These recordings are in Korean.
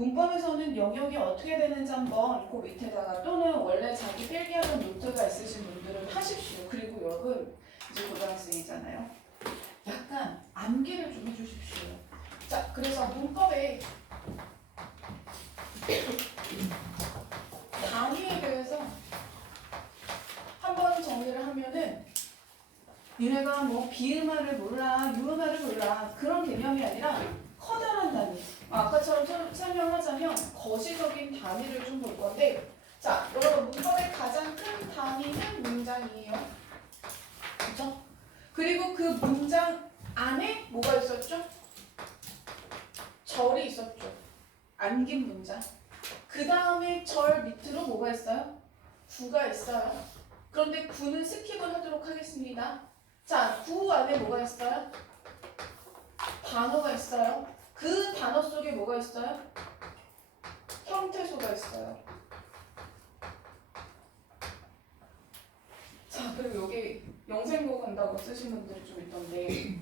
문법에서는 영역이 어떻게 되는지 한번 그 밑에다가 또는 원래 자기 필기하는 노트가 있으신 분들은 하십시오. 그리고 여러분 이제 고등학생이잖아요. 약간 암기를 좀 해주십시오. 자, 그래서 문법에 단위에 대해서 한번 정리를 하면은 니네가 뭐 비음화를 몰라, 유음화를 몰라 그런 개념이 아니라 커다란 단위. 아까처럼 설명하자면 거시적인 단위를 좀 볼 건데, 자, 여러분 문법의 가장 큰 단위는 문장이에요. 그렇죠? 그리고 그 문장 안에 뭐가 있었죠? 절이 있었죠. 안긴 문장. 그 다음에 절 밑으로 뭐가 있어요? 구가 있어요. 그런데 구는 스킵을 하도록 하겠습니다. 자, 구 안에 뭐가 있어요? 단어가 있어요. 그 단어 속에 뭐가 있어요? 형태소가 있어요. 자, 그리고 여기 영생고 간다고 쓰신 분들이 좀 있던데,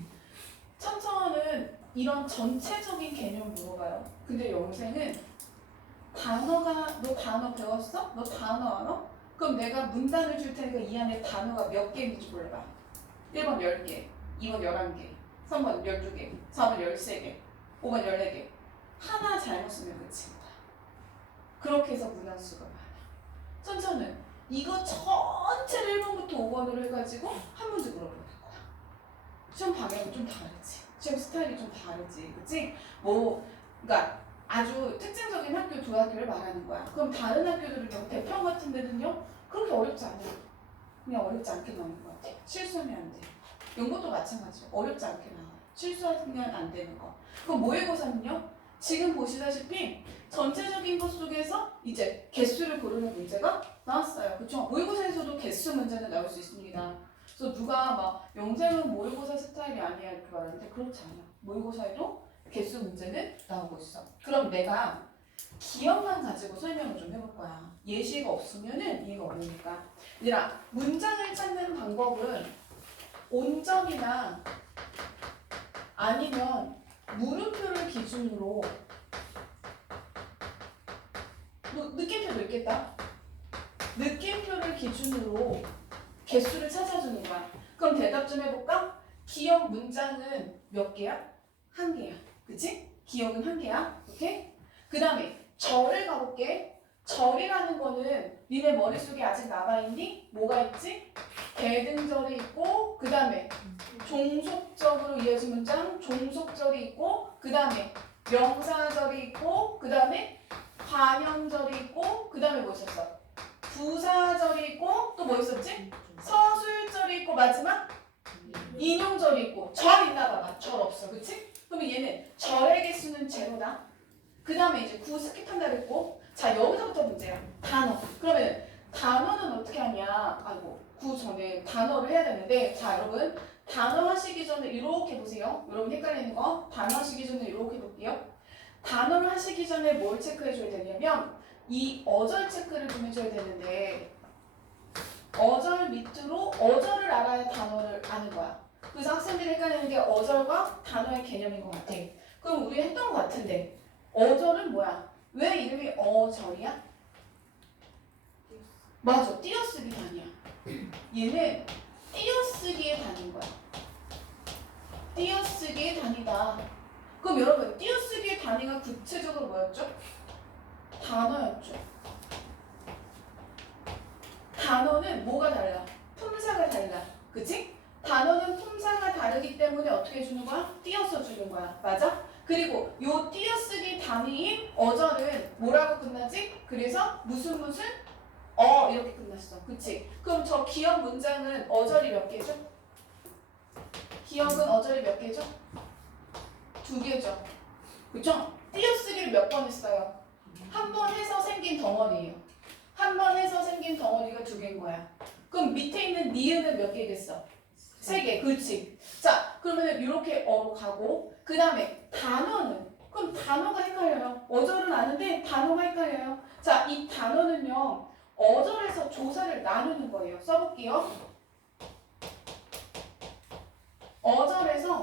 천천은 이런 전체적인 개념 물어봐요. 근데 영생은 단어가, 너 단어 배웠어? 너 단어 알아? 그럼 내가 문단을 줄 테니까 이 안에 단어가 몇 개 있는지 골라봐. 1번 10개, 2번 11개, 3번 12개, 4번 13개, 5번 14개. 하나 잘못 쓰면 끝입니다. 그렇게 해서 문항수가 많아. 천천은 이거 전체를 1번부터 5번으로 해가지고 한 문제 물어보는 거야. 시험 방향이 좀 다르지. 시험 스타일이 좀 다르지. 그치? 그러니까 아주 특징적인 학교 두 학교를 말하는 거야. 그럼 다른 학교들은요, 대평 같은 데는요, 그렇게 어렵지 않아요. 그냥 어렵지 않게 나오는 것 같아. 실수하면 안 돼. 연구도 마찬가지예요. 어렵지 않게 나와요. 실수하면 안 되는 거. 그럼 모의고사는요? 지금 보시다시피 전체적인 것 속에서 이제 개수를 고르는 문제가 나왔어요. 그렇죠? 모의고사에서도 개수 문제는 나올 수 있습니다. 그래서 누가 막 영생은 모의고사 스타일이 아니야 이렇게 말하는데 그렇지 않아요. 모의고사에도 개수 문제는 나오고 있어. 그럼 내가 기억만 가지고 설명을 좀 해볼 거야. 예시가 없으면은 이해가 어려우니까. 얘들아, 문장을 찾는 방법은 온점이나 아니면 물음표를 기준으로, 뭐 느낌표도 있겠다. 느낌표를 기준으로 개수를 찾아주는 거야. 그럼 대답 좀 해볼까? 기억 문장은 몇 개야? 한 개야. 그치? 기억은 한 개야. 오케이? 그 다음에 절을 가볼게. 절이라는 거는 니네 머릿속에 아직 남아있니? 뭐가 있지? 대등절이 있고, 그 다음에 종속적으로 이어진 문장, 종속절이 있고, 그 다음에 명사절이 있고, 그 다음에 관형절이 있고, 그 다음에 뭐 있었어? 부사절이 있고, 또 뭐 있었지? 서술절이 있고, 마지막 인용절이 있고. 절 있나 봐봐. 절 없어. 그치? 그러면 얘는 절의 개수는 제로다. 그 다음에 이제 구 스킵한다 그랬고, 자, 여기서부터 문제야. 단어. 그러면 단어는 어떻게 하냐? 아이고, 구 전에 단어를 해야 되는데, 자, 여러분. 단어 하시기 전에 이렇게 보세요. 여러분 헷갈리는 거. 단어 하시기 전에 이렇게 볼게요. 단어를 하시기 전에 뭘 체크해줘야 되냐면, 이 어절 체크를 좀 해줘야 되는데, 어절 밑으로 어절을 알아야 단어를 아는 거야. 그래서 학생들이 헷갈리는 게 어절과 단어의 개념인 것 같아. 그럼 우리 했던 것 같은데, 어절은 뭐야? 왜 이름이 어절이야? 맞아, 띄어쓰기 단위야. 얘는 띄어쓰기의 단위인 거야. 띄어쓰기의 단위다. 그럼 여러분, 띄어쓰기의 단위가 구체적으로 뭐였죠? 단어였죠. 단어는 뭐가 달라? 품사가 달라. 그치? 단어는 품사가 다르기 때문에 어떻게 해주는 거야? 띄어서 주는 거야. 맞아? 그리고 요 띄어쓰기 단위인 어절은 뭐라고 끝나지? 그래서 무슨 이렇게 끝났어. 그치? 그럼 저 기억 문장은 어절이 몇 개죠? 기억은 어절이 몇 개죠? 2개죠. 그쵸? 띄어쓰기를 몇 번 했어요? 한 번 해서 생긴 덩어리예요. 한 번 해서 생긴 덩어리가 2개인 거야. 그럼 밑에 있는 니은은 몇 개겠어? 3개. 그렇지. 자, 그러면 이렇게 어로 가고, 그 다음에 단어는, 그럼 단어가 헷갈려요. 어절은 아는데 단어가 헷갈려요. 자, 이 단어는요, 어절에서 조사를 나누는 거예요. 써볼게요. 어절에서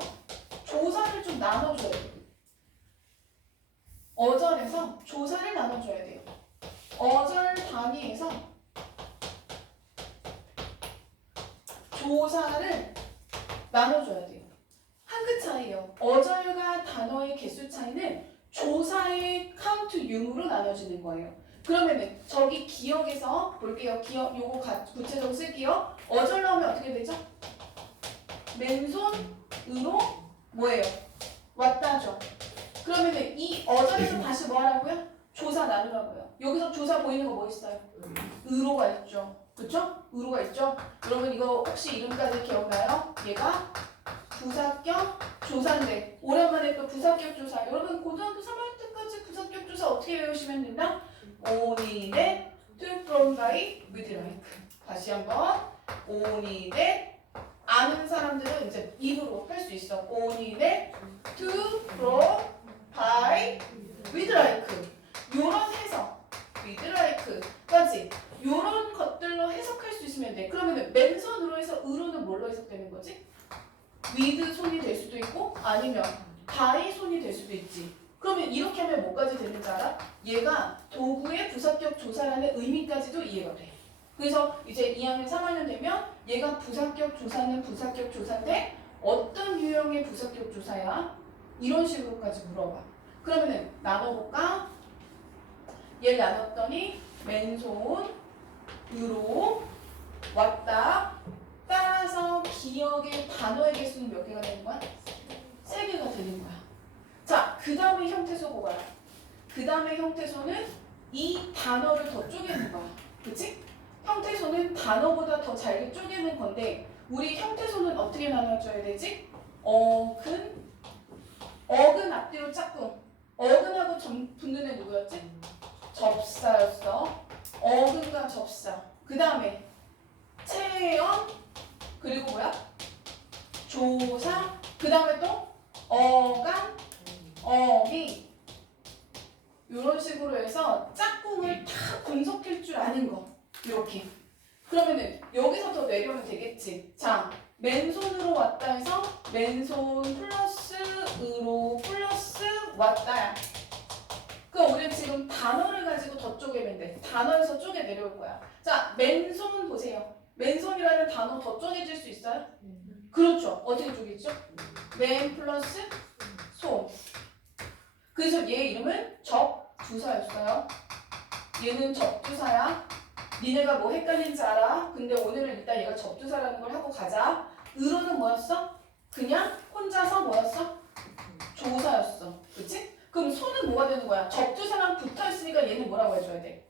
조사를 좀 나눠줘요. 어절에서 단위에서 조사를 나눠줘야 돼요. 어절 단위에서 조사를 나눠줘야 돼요. 한 끗 차이예요. 어절과 단어의 개수 차이는 조사의 카운트 융으로 나눠지는 거예요. 그러면은 저기 기억에서 볼게요. 기억 요거 구체적으로 쓸게요. 어절 나오면 어떻게 되죠? 맨손으로 뭐예요? 왔다죠. 그러면은 이 어절에서 다시 뭐 하라고요? 조사 나누라고요. 여기서 조사 보이는 거 뭐 있어요? 의로가 있죠. 그쵸? 의로가 있죠? 여러분 이거 혹시 이름까지 기억나요? 얘가 부사격 조사인데 오랜만에 또 부사격 조사. 여러분 고등학교 3학년 때까지 부사격 조사 어떻게 외우시면 된다? only that, to, from, by, with, like. 다시 한번 only that. 아는 사람들은 이제 입으로 할 수 있어. only that, to, from, by, with, like. 요런 해석, with, like까지 요런 것들로 해석할 수 있으면 돼. 그러면은 맨손으로 해서 의로는 뭘로 해석되는 거지? with 손이 될 수도 있고 아니면 by 손이 될 수도 있지. 그러면 이렇게 하면 뭐까지 되는지 알아? 얘가 도구의 부사격 조사라는 의미까지도 이해가 돼. 그래서 이제 2학년 3학년 되면 얘가 부사격 조사는 부사격 조사인데 어떤 유형의 부사격 조사야? 이런 식으로까지 물어봐. 그러면은 나눠볼까? 얘를 나눴더니 맨손으로 왔다. 따라서 기억의 단어의 개수는 몇 개가 되는 거야? 3개가 되는 거야. 자, 그 다음에 형태소 보아라. 그 다음에 형태소는 이 단어를 더 쪼개는 거야. 그치? 형태소는 단어보다 더 잘게 쪼개는 건데 우리 형태소는 어떻게 나눠줘야 되지? 어근 앞뒤로 짝꿍. 어근하고 붙는 애 누구였지? 접사였어. 어근과 접사. 그 다음에 체험 그리고 뭐야? 조사. 그 다음에 또 어간 어미. 이런 식으로 해서 짝꿍을 다 분석할 줄 아는 거. 이렇게. 그러면은 여기서 더 내려오면 되겠지. 자, 맨손으로 왔다 해서 맨손 플러스 으로 플러스 왔다야. 그럼 우리는 지금 단어를 가지고 더 쪼개면 돼. 단어에서 쪼개 내려올 거야. 자, 맨손 보세요. 맨손이라는 단어 더 쪼개질 수 있어요? 그렇죠. 어떻게 쪼개죠? 맨 플러스 손. 그래서 얘 이름은 접두사였어요. 얘는 접두사야. 니네가 뭐 헷갈린지 알아? 근데 오늘은 일단 얘가 접두사라는 걸 하고 가자. 의로는 뭐였어? 그냥 혼자서 뭐였어? 조사였어. 그치? 그럼 손은 뭐가 되는 거야? 접두사랑 붙어있으니까 얘는 뭐라고 해줘야 돼?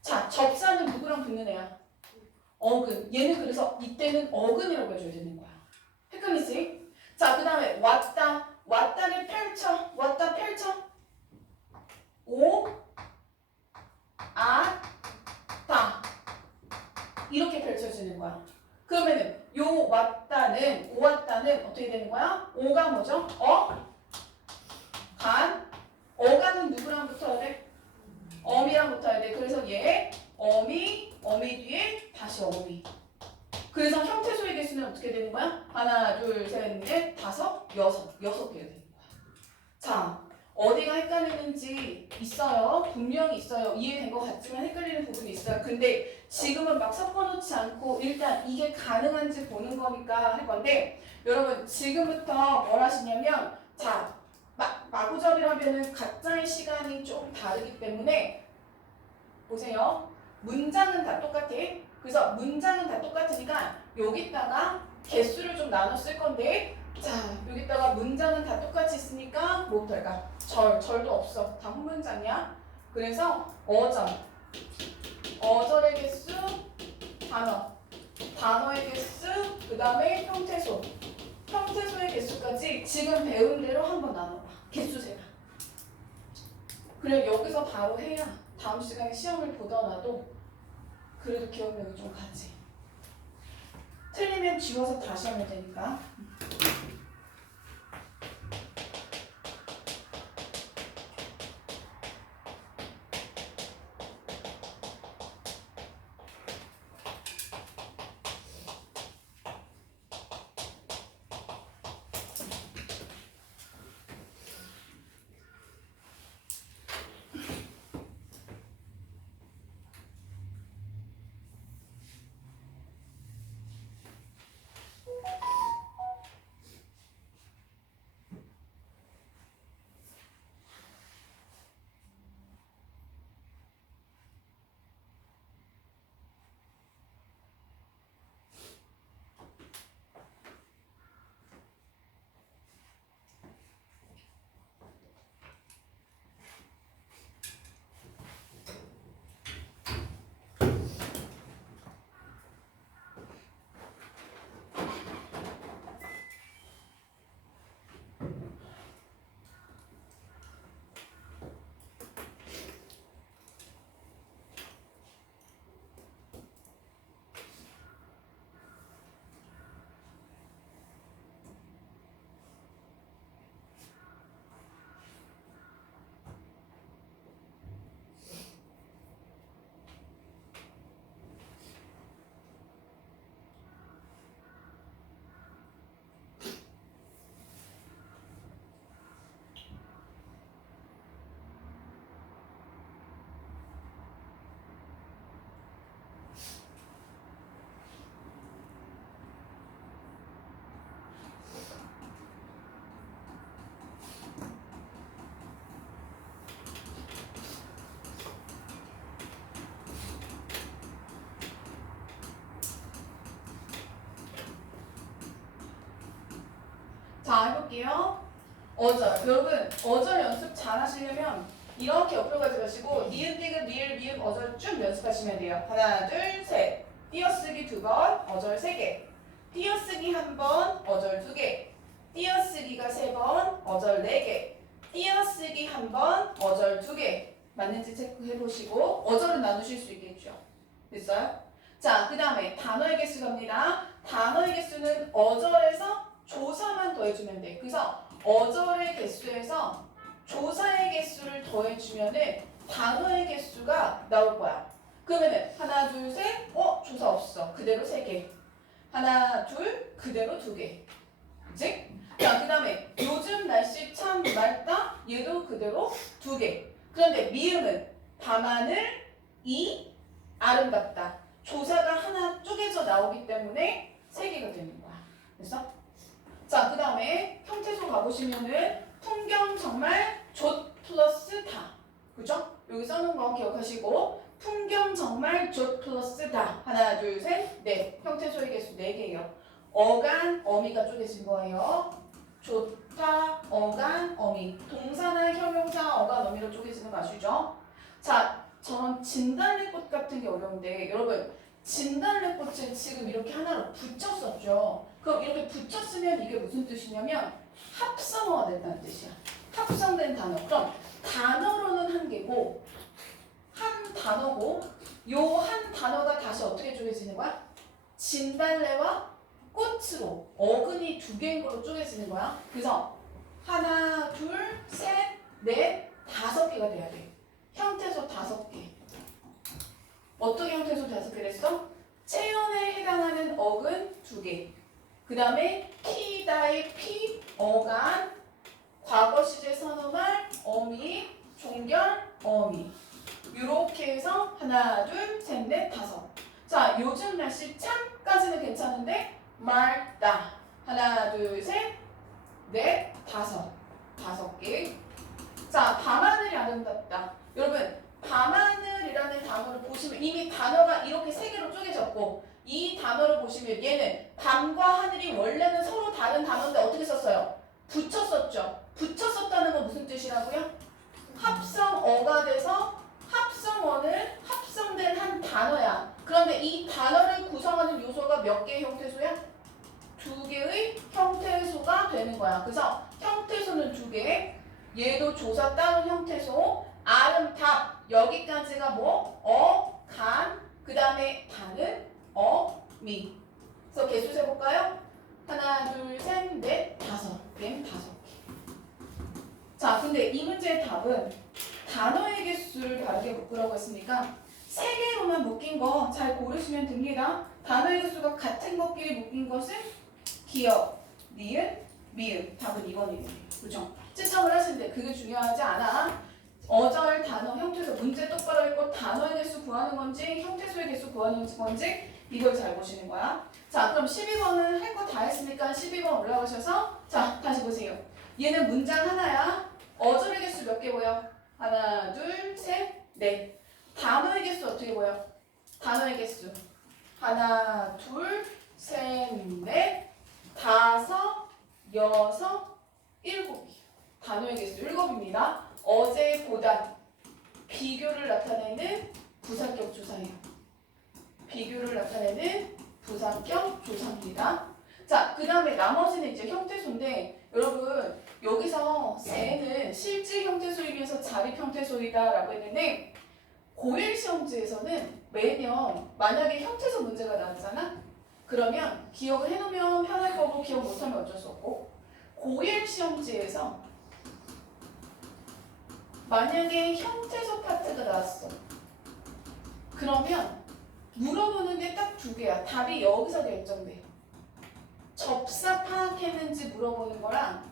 자, 접사는 누구랑 붙는 애야? 어근. 얘는 그래서 이때는 어근이라고 해줘야 되는 거야. 헷갈리지? 자, 그 다음에 왔다. 왔다를 펼쳐. 왔다 펼쳐. 오, 아, 다. 이렇게 펼쳐지는 거야. 그러면은 요 왔다는 오 왔다는 어떻게 되는 거야? 오가 뭐죠? 간. 어간은 누구랑 붙어야 돼? 어미랑 붙어야 돼. 그래서 얘 어미 뒤에 다시 어미. 그래서 형태소의 개수는 어떻게 되는 거야? 하나, 둘, 셋, 넷, 다섯, 여섯 개가 되는 거야. 자, 어디가 헷갈리는지 있어요. 분명히 있어요. 이해된 것 같지만 헷갈리는 부분이 있어요. 근데 지금은 막 섞어놓지 않고 일단 이게 가능한지 보는 거니까 할 건데 여러분 지금부터 뭘 하시냐면 자, 마구잡이라면은 각자의 시간이 좀 다르기 때문에 보세요. 문장은 다 똑같아. 그래서 문장은 다 똑같으니까 여기다가 개수를 좀 나눠 쓸 건데 자, 여기다가 문장은 다 똑같이 있으니까 뭐부터 할까? 절도 없어. 다 후문장이야. 그래서 어절의 개수, 단어의 개수, 그 다음에 형태소의 개수까지 지금 배운 대로 한번 나눠봐. 개수 세봐. 그래 여기서 바로 해야 다음 시간에 시험을 보더라도 그래도 기억력이 좀 가지. 틀리면 지워서 다시 하면 되니까. 자, 해볼게요. 어절. 여러분, 어절 연습 잘 하시려면 이렇게 옆으로 가져가시고 니은, 디귿, 리을, 미음, 어절 쭉 연습하시면 돼요. 하나, 둘, 셋. 띄어쓰기 2번, 어절 3개. 띄어쓰기 1번, 어절 2개. 띄어쓰기가 3번, 어절 4개. 띄어쓰기 1번, 어절 2개. 맞는지 체크해보시고 어절은 나누실 수 있겠죠. 됐어요? 자, 그 다음에 단어의 개수 갑니다. 단어의 개수는 어절에서 조사만 더해주면 돼. 그래서 어절의 개수에서 조사의 개수를 더해주면은 단어의 개수가 나올 거야. 그러면은 하나, 둘, 셋, 조사 없어. 그대로 3개. 하나, 둘, 그대로 2개. 그치? 자, 그 다음에 요즘 날씨 참 맑다. 얘도 그대로 2개. 그런데 미음은 밤하늘, 아름답다. 조사가 하나 쪼개져 나오기 때문에 3개가 되는 거야. 됐어? 자, 그 다음에 형태소 가보시면은 풍경 정말 좋 플러스 다. 그죠? 여기 써놓은 거 기억하시고 풍경 정말 좋 플러스 다. 하나, 둘, 셋, 넷. 형태소의 개수 4개예요. 어간, 어미가 쪼개진 거예요. 좋다, 어간, 어미. 동사나 형용사, 어간, 어미로 쪼개지는 거 아시죠? 자, 저런 진달래꽃 같은 게 어려운데 여러분 진달래꽃을 지금 이렇게 하나로 붙였었죠. 그럼 이렇게 붙였으면 이게 무슨 뜻이냐면 합성어가 된다는 뜻이야. 합성된 단어. 그럼 단어로는 한 개고 한 단어고 요 한 단어가 다시 어떻게 쪼개지는 거야? 진달래와 꽃으로 어근이 2개인 걸로 쪼개지는 거야. 그래서 하나, 둘, 셋, 넷, 5개가 돼야 돼. 형태소 5개. 어떻게 형태소 5개 됐어? 체연에 해당하는 어근 2개. 그 다음에 피다의 피, 어간, 과거 시제 선어말, 어미, 종결, 어미. 이렇게 해서 하나, 둘, 셋, 넷, 5. 자, 요즘 날씨 참까지는 괜찮은데 맑다. 하나, 둘, 셋, 넷, 5개. 자, 밤하늘이 아름답다. 여러분, 밤하늘이라는 단어를 보시면 이미 단어가 이렇게 3개로 쪼개졌고 이 단어를 보시면 얘는 밤과 하늘이 원래는 서로 다른 단어인데 어떻게 썼어요? 붙였었죠. 붙였었다는 건 무슨 뜻이라고요? 합성어가 돼서 합성어는 합성된 한 단어야. 그런데 이 단어를 구성하는 요소가 몇 개의 형태소야? 2개의 형태소가 되는 거야. 그래서 형태소는 2개. 얘도 조사 따로 형태소. 아름답. 여기까지가 뭐? 간. 그 다음에 다는 미. 그래서 개수 세볼까요? 하나, 둘, 셋, 넷, 5. 뱀 5개. 자, 근데 이 문제의 답은 단어의 개수를 다르게 묶으라고 했으니까 3개로만 묶인 거 잘 고르시면 됩니다. 단어의 개수가 같은 것끼리 묶인 것은 기억, 니은, 미음. 답은 2번이에요. 그죠? 채점을 하시는데 그게 중요하지 않아. 어절, 단어, 형태소 문제 똑바로 읽고 단어의 개수 구하는 건지 형태소의 개수 구하는 건지 이걸 잘 보시는 거야. 자, 그럼 12번은 할 거 다 했으니까 12번 올라가셔서 자, 다시 보세요. 얘는 문장 하나야. 어절의 개수 몇 개 보여? 하나, 둘, 셋, 넷. 단어의 개수 어떻게 보여? 단어의 개수 하나, 둘, 셋, 넷, 5, 6, 7. 단어의 개수 7입니다. 어제보다 비교를 나타내는 부사격 조사예요. 비교를 나타내는 부사격 조사입니다. 자, 그 다음에 나머지는 이제 형태소인데 여러분 여기서 새는 실질 형태소이면서 자립 형태소이다 라고 했는데 고1 시험지에서는 매년 만약에 형태소 문제가 나왔잖아? 그러면 기억을 해놓으면 편할 거고 기억 못하면 어쩔 수 없고 고1 시험지에서 만약에 형태소 파트가 나왔어. 그러면 물어보는 게 딱 2개야. 답이 여기서 결정돼. 접사 파악했는지 물어보는 거랑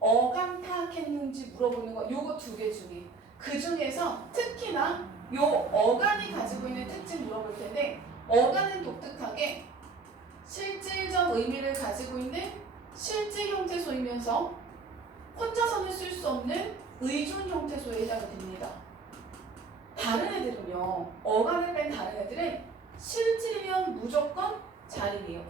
어감 파악했는지 물어보는 거 요거 2개 중에 그 중에서 특히나 요 어간이 가지고 있는 특징 물어볼 텐데 어간은 독특하게 실질적 의미를 가지고 있는 실질 형태소이면서 혼자서는 쓸 수 없는 의존 형태소에 해당이 됩니다. 다른 애들은요. 어간을 뺀 다른 애들은 실질이면 무조건 자립이에요.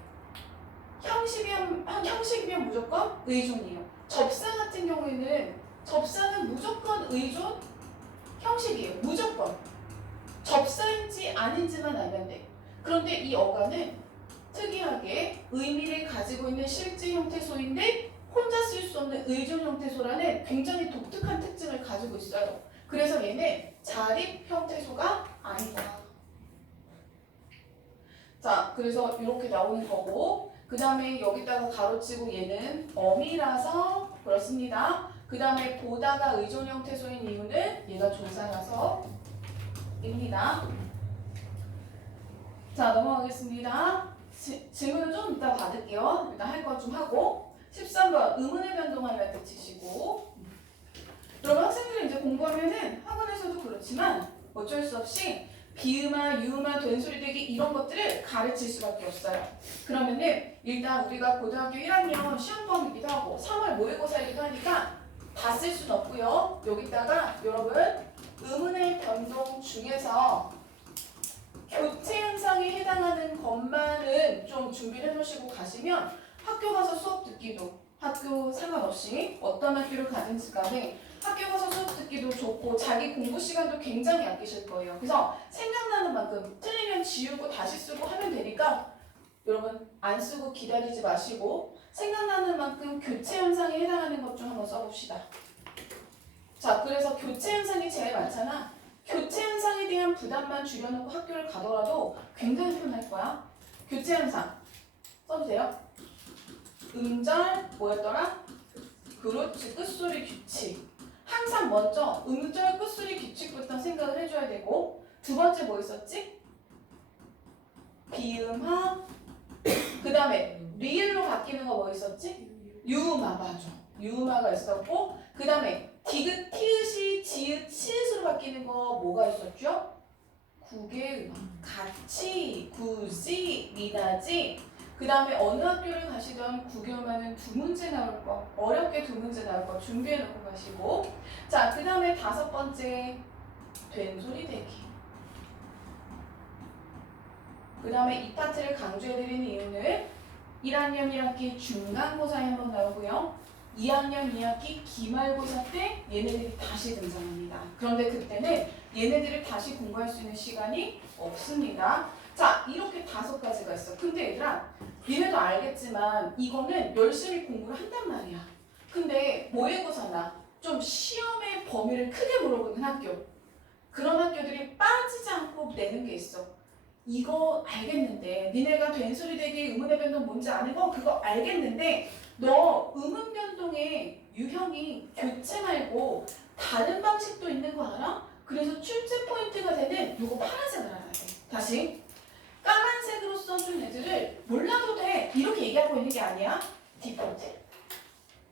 형식이면 무조건 의존이에요. 접사 같은 경우에는 접사는 무조건 의존 형식이에요. 무조건. 접사인지 아닌지만 알면 돼. 그런데 이 어간은 특이하게 의미를 가지고 있는 실제 형태소인데 혼자 쓸 수 없는 의존 형태소라는 굉장히 독특한 특징을 가지고 있어요. 그래서 얘는 자립 형태소가 아니다. 자, 그래서 이렇게 나오는 거고, 그 다음에 여기다가 가로치고 얘는 어미라서 그렇습니다. 그 다음에 보다가 의존 형태소인 이유는 얘가 조사라서 입니다. 자, 넘어가겠습니다. 질문은 좀 이따 받을게요. 일단 할 거 좀 하고. 13번 의문의 변동하면 뜻이시고, 여러분 학생들이 이제 공부하면은 학원에서도 그렇지만 어쩔 수 없이 비음아, 유음아, 된소리되기 이런 것들을 가르칠 수밖에 없어요. 그러면은 일단 우리가 고등학교 1학년 시험범이기도 하고 3월 모의고사이기도 하니까 다 쓸 수는 없고요. 여기다가 여러분 의문의 변동 중에서 교체 현상에 해당하는 것만은 좀 준비를 해놓으시고 가시면 학교 가서 수업 듣기도 학교 상관없이 어떤 학교를 가든지 간에 학교 가서 수업 듣기도 좋고 자기 공부 시간도 굉장히 아끼실 거예요. 그래서 생각나는 만큼 틀리면 지우고 다시 쓰고 하면 되니까 여러분 안 쓰고 기다리지 마시고 생각나는 만큼 교체 현상에 해당하는 것 좀 한번 써봅시다. 자, 그래서 교체 현상이 제일 많잖아. 교체 현상에 대한 부담만 줄여놓고 학교를 가더라도 굉장히 편할 거야. 교체 현상 써도 돼요? 음절 뭐였더라? 그렇지, 끝소리 규칙. 항상 먼저 음절 끝소리 규칙부터 생각을 해줘야 되고, 두 번째 뭐 있었지? 비음하. 그 다음에 리을로 바뀌는 거 뭐 있었지? 유음하. 맞아, 유음하가 있었고, 그 다음에 디귿, 티읕이 지읒, 치읒으로 바뀌는 거 뭐가 있었죠? 국의 음악. 같이, 굳이, 미다지. 그 다음에 어느 학교를 가시던 국영하는 두 문제 나올 거, 어렵게 두 문제 나올 거 준비해 놓고 가시고. 자, 그 다음에 다섯 번째 된소리 대기. 그 다음에 이 파트를 강조해드리는 이유는 1학년 1학기 중간고사에 한번 나오고요. 2학년 2학기 기말고사 때 얘네들이 다시 등장합니다. 그런데 그때는 얘네들을 다시 공부할 수 있는 시간이 없습니다. 자, 이렇게 다섯 가지가 있어. 근데 얘들아, 니네도 알겠지만 이거는 열심히 공부를 한단 말이야. 근데 모의고사나 좀 시험의 범위를 크게 물어보는 학교, 그런 학교들이 빠지지 않고 내는 게 있어. 이거 알겠는데, 니네가 된소리 대기 의문의 변동 뭔지 아는 거 그거 알겠는데, 너 의문 변동의 유형이 교체 말고 다른 방식도 있는 거 알아? 그래서 출제 포인트가 되는 요거 파란색을 알아야 돼. 다시 까만색으로 써준 애들을 몰라도 돼 이렇게 얘기하고 있는 게 아니야. 디폴트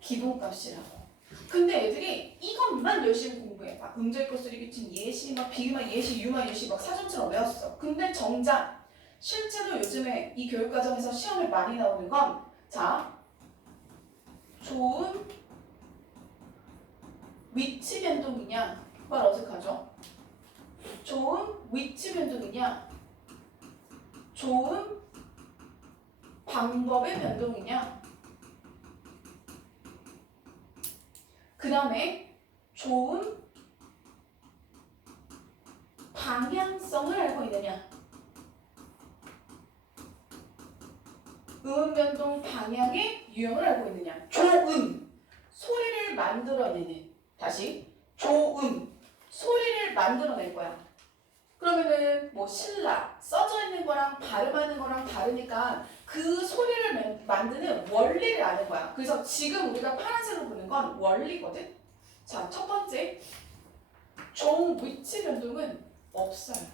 기본값이라고. 근데 애들이 이것만 열심히 공부해. 막 음절 끝소리 규칙 예시, 막 비음화 예시, 유마 예시 막 사전처럼 외웠어. 근데 정작 실제로 요즘에 이 교육과정에서 시험에 많이 나오는 건, 자, 좋은 위치 변동이냐? 말 어색하죠? 좋은 위치 변동이냐? 좋은 방법의 변동이냐? 그 다음에 좋은 방향성을 알고 있느냐? 음 변동 방향의 유형을 알고 있느냐? 조음 소리를 만들어내는, 다시 조음 소리를 만들어낼 거야. 그러면은 뭐 신라 써져 있는 거랑 발음하는 거랑 다르니까 그 소리를 만드는 원리를 아는 거야. 그래서 지금 우리가 파란색으로 보는 건 원리거든. 자, 첫 번째 종 위치 변동은 없어요.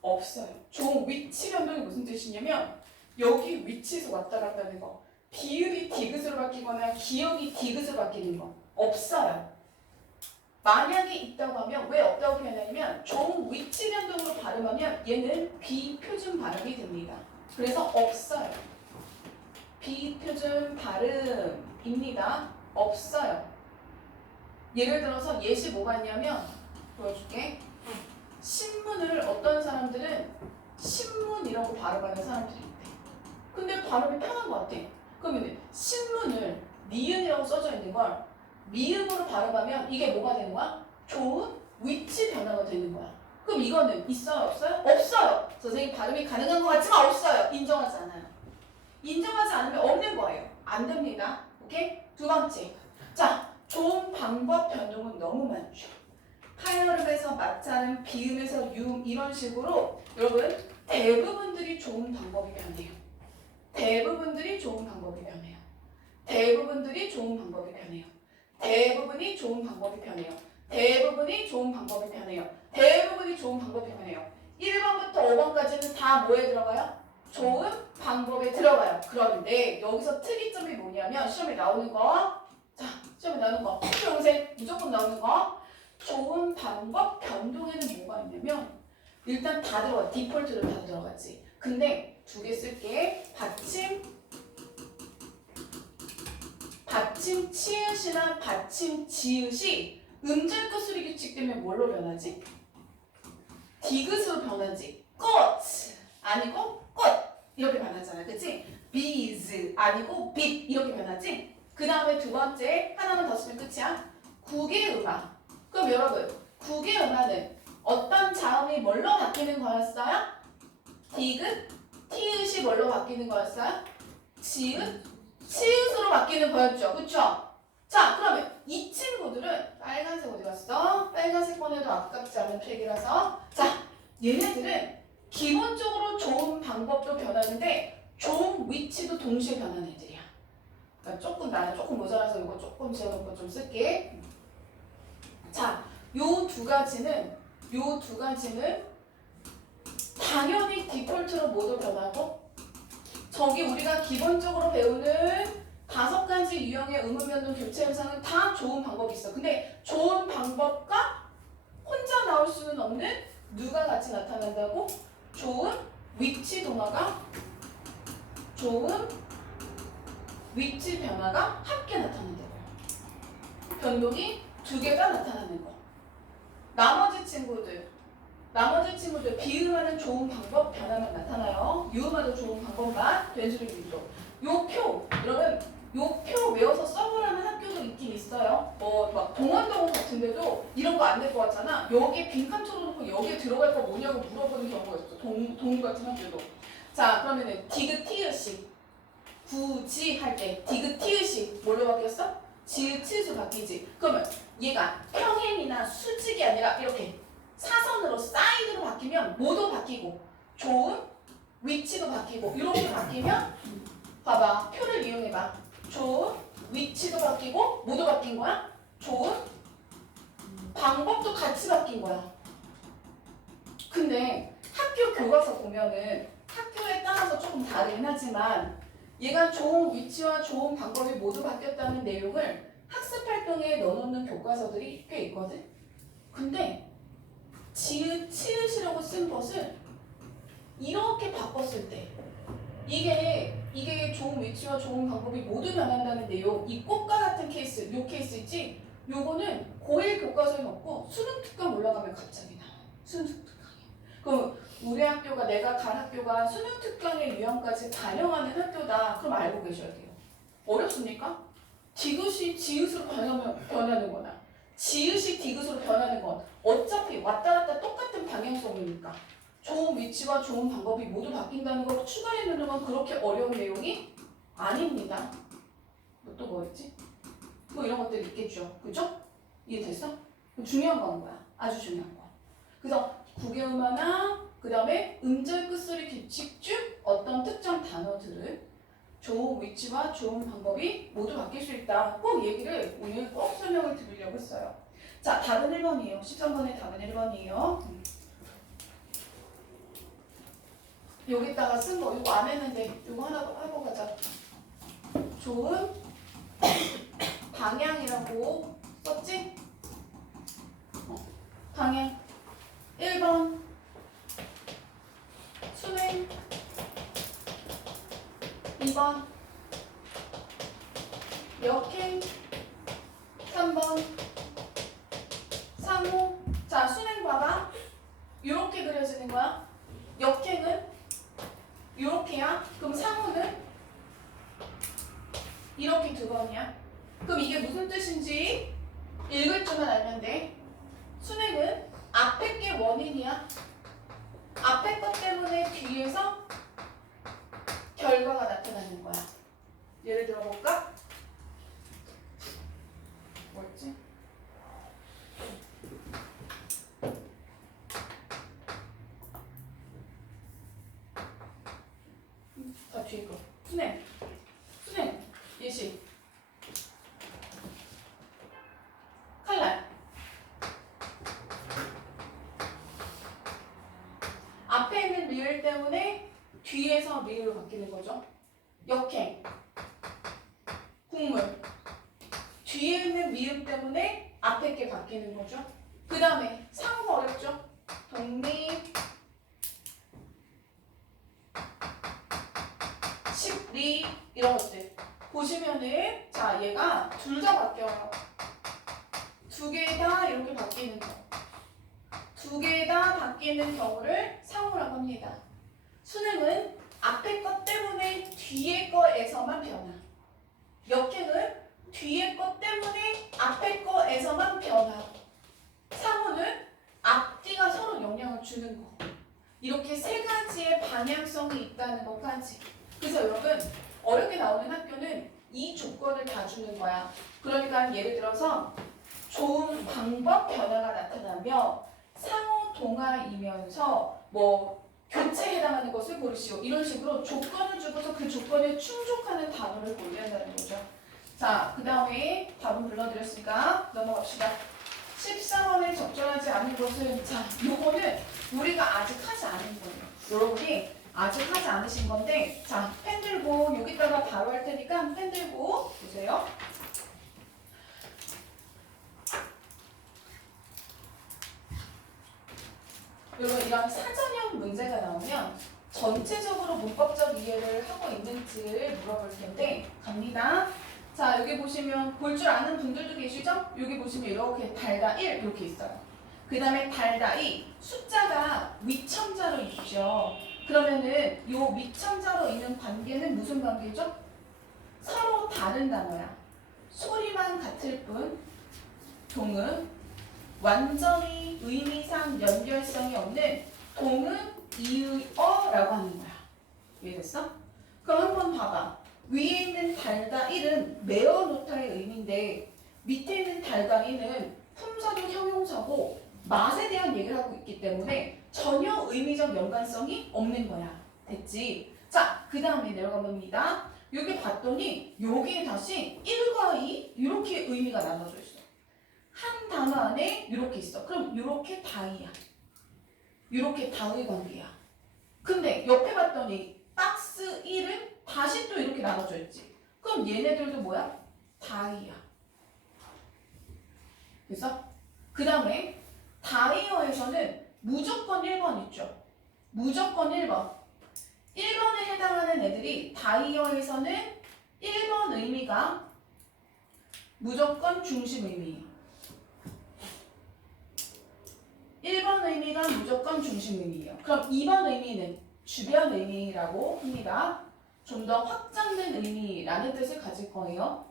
없어요. 종 위치 변동이 무슨 뜻이냐면 여기 위치에서 왔다 갔다 하는 거, 비읍이 디귿으로 바뀌거나 기역이 디귿으로 바뀌는 거 없어요. 만약에 있다고 하면 왜 없다고 표현하냐면 종 위치 변동으로 발음하면 얘는 비표준 발음이 됩니다. 그래서 없어요. 비표준 발음입니다. 없어요. 예를 들어서 예시 뭐가 있냐면 보여줄게. 신문을 어떤 사람들은 신문이라고 발음하는 사람들이 있대. 근데 발음이 편한 것 같아. 그러면 신문을 니은이라고 써져 있는 걸 미음으로 발음하면 이게 뭐가 되는 거야? 좋은 위치 변화가 되는 거야. 그럼 이거는 있어요? 없어요? 없어요. 선생님 발음이 가능한 것 같지만 없어요. 인정하지 않아요. 인정하지 않으면 없는 거예요. 안 됩니다. 오케이? 두 번째. 자, 좋은 방법 변동은 너무 많죠. 하여름에서 마찰음, 비음에서 유음 이런 식으로 여러분 대부분들이 좋은 방법이 변해요. 대부분들이 좋은 방법이 변해요. 대부분들이 좋은 방법이 변해요. 대부분이 좋은 방법이 변해요. 대부분이 좋은 방법이 변해요. 대부분이 좋은 방법이 변해요. 1번부터 5번까지는 다 뭐에 들어가요? 좋은 방법에 들어가요. 그런데 여기서 특이점이 뭐냐면 시험에 나오는 거, 자, 시험에 나오는 거, 평생 무조건 나오는 거, 좋은 방법 변동에는 뭐가 있냐면 일단 다 들어가, 디폴트로 다 들어가지. 근데 두 개 쓸게. 받침 치읓이나 받침 지읒이 음절 끝소리 규칙 때문에 뭘로 변하지? 디귿으로 변하지. 꽃 아니고 꽃 이렇게 변하잖아, 그치? bees 아니고 빛 이렇게 변하지. 그 다음에 두 번째 하나만 더 쓰면 끝이야. 국의음화. 그럼 여러분 국의음화는 어떤 자음이 뭘로 바뀌는 거였어요? 디귿, 티읕이 뭘로 바뀌는 거였어요? 지읒, 치읓으로 바뀌는 거였죠. 그쵸? 자, 그러면 이 친구들은 빨간색 어디 갔어? 빨간색 꺼내도 아깝지 않은 책이라서 자, 얘네들은 기본적으로 좋은 방법도 변하는데 좋은 위치도 동시에 변하는 애들이야. 그러니까 조금 나는 조금 모자라서 이거 조금 지어놓고 좀 쓸게. 자, 요 두 가지는 당연히 디폴트로 모두 변하고 저기 우리가 기본적으로 배우는 5가지 유형의 음음 변동 교체 현상은 다 좋은 방법이 있어. 근데 좋은 방법과 혼자 나올 수는 없는 누가 같이 나타난다고? 좋은 위치 동화가 좋은 위치 변화가 함께 나타난다고요. 변동이 두 개가 나타나는 거. 나머지 친구들 비음하는 좋은 방법 변화만 나타나요. 유음하는 좋은 방법만 된수를 비도. 요 표, 여러분 요 표 외워서 써보라는 학교도 있긴 있어요. 막 동원동 같은데도 이런 거 안 될 것 같잖아. 여기에 빈칸 쳐놓고 여기에 들어갈 거 뭐냐고 물어보는 경우가 있어. 동 같은 학교도. 자, 그러면은 디귿 티읕이 굳이 할 때 디귿 티읕이 뭘로 바뀌었어? 지읒 치읒으로 바뀌지. 그러면 얘가 평행이나 수직이 아니라 이렇게 사선으로 사이드로 바뀌면 모두 바뀌고 좋은 위치도 바뀌고 이렇게 바뀌면 봐봐, 표를 이용해봐. 좋은 위치도 바뀌고 모두 바뀐 거야. 좋은 방법도 같이 바뀐 거야. 근데 학교 교과서 보면은 학교에 따라서 조금 다르긴 하지만 얘가 좋은 위치와 좋은 방법이 모두 바뀌었다는 내용을 학습 활동에 넣어놓는 교과서들이 꽤 있거든. 근데 지읒, 치읓이라고 쓴 것을 이렇게 바꿨을 때 이게 좋은 위치와 좋은 방법이 모두 변한다는 내용, 이 꽃과 같은 케이스, 요 케이스 있지? 요거는 고1 교과서에 넣고 수능 특강 올라가면 갑자기 나와. 수능 특강이. 그럼 우리 학교가 내가 간 학교가 수능 특강의 유형까지 반영하는 학교다. 그럼 알고 계셔야 돼요. 어렵습니까? 디귿이 지읒으로 변하는 거나 지읒이 디귿으로 변하는 건 어차피 왔다 갔다 똑같은 방향성이니까 좋은 위치와 좋은 방법이 모두 바뀐다는 걸 추가해 놓는 건 그렇게 어려운 내용이 아닙니다. 또 뭐였지? 뭐 이런 것들이 있겠죠. 그죠? 이해됐어? 중요한 건 뭐야? 아주 중요한 거. 그래서 국외음화나 그 다음에 음절 끝소리 규칙 중 어떤 특정 단어들은 좋은 위치와 좋은 방법이 모두 바뀔 수 있다. 꼭 얘기를 오늘 꼭 설명을 드리려고 했어요. 자, 답은 1번이에요. 13번의 답은 1번이에요. 여기다가 쓴 거 이거 안 했는데 이거 하나 하고 가자. 좋은 방향이라고 썼지? 방향 1번 수행 2번 역행 3번 상호. 자, 수행 봐봐. 이렇게 그려지는 거야. 역행은 이렇게야. 그럼 상호는 무슨 뜻인지 읽을 줄만 알면 돼. 순행은 앞에 게 원인이야. 앞에 것 때문에 뒤에서 결과가 나타나는 거야. 예를 들어 볼까? 뭐였지? 다 뒤에 거. 순행. 순행. 예시. 칼날. 앞에 있는 리을 때문에 뒤에서 리을로 바뀌는 거죠. 역행. 국물. 뒤에 있는 미음 때문에 앞에 게 바뀌는 거죠. 그 다음에 상호가 어렵죠. 독립, 식리 이런 것들 보시면은 자 얘가 둘 다 바뀌어요. 두 개 다 이렇게 바뀌는 거. 두 개 다 바뀌는 경우를 상호라고 합니다. 순행은 앞에 것 때문에 뒤에 거에서만 변화. 역행은 뒤에 것 때문에 앞에 거에서만 변화. 상호는 앞뒤가 서로 영향을 주는 거. 이렇게 세 가지의 방향성이 있다는 것까지. 그래서 여러분 어렵게 나오는 학교는 이 조건을 다 주는 거야. 그러니까 예를 들어서 좋은 방법 변화가 나타나며 상호 동화이면서 뭐 교체에 해당하는 것을 고르시오. 이런 식으로 조건을 주고서 그 조건에 충족하는 단어를 고르한다는 거죠. 자, 그 다음에 답은 불러드렸으니까 넘어갑시다. 14번에 적절하지 않은 것은 자, 요거는 우리가 아직 하지 않은 거예요. 여러분이 아직 하지 않으신 건데 자, 펜 들고 여기다가 바로 할 테니까 펜 들고 보세요. 여러분 이런 사전형 문제가 나오면 전체적으로 문법적 이해를 하고 있는지를 물어볼 텐데 갑니다. 자 여기 보시면 볼 줄 아는 분들도 계시죠? 여기 보시면 이렇게 달다 1 이렇게 있어요. 그 다음에 달다 2 숫자가 위첨자로 있죠. 그러면은 요 위첨자로 있는 관계는 무슨 관계죠? 서로 다른 단어야. 소리만 같을 뿐 동은 완전히 의미상 연결성이 없는 동은 이의어라고 하는 거야. 이해됐어? 그럼 한번 봐봐. 위에 있는 달다 1은 메어노타의 의미인데 밑에 있는 달다 2는 품사적 형용사고 맛에 대한 얘기를 하고 있기 때문에 전혀 의미적 연관성이 없는 거야. 됐지? 자, 그 다음에 내려가 봅니다. 여기 봤더니 여기에 다시 1과 2 이렇게 의미가 나눠져 있어. 한 단어 안에 이렇게 있어. 그럼 이렇게 다이야. 이렇게 다의 관계야. 근데 옆에 봤더니 박스 1은 다시 또 이렇게 나눠져 있지. 그럼 얘네들도 뭐야? 다이야. 그래서 그 다음에 다이어에서는 무조건 1번 있죠. 무조건 1번. 1번에 해당하는 애들이 다이어에서는 1번 의미가 무조건 중심 의미예요. 1번 의미가 무조건 중심 의미예요. 그럼 2번 의미는 주변 의미라고 합니다. 좀 더 확장된 의미라는 뜻을 가질 거예요.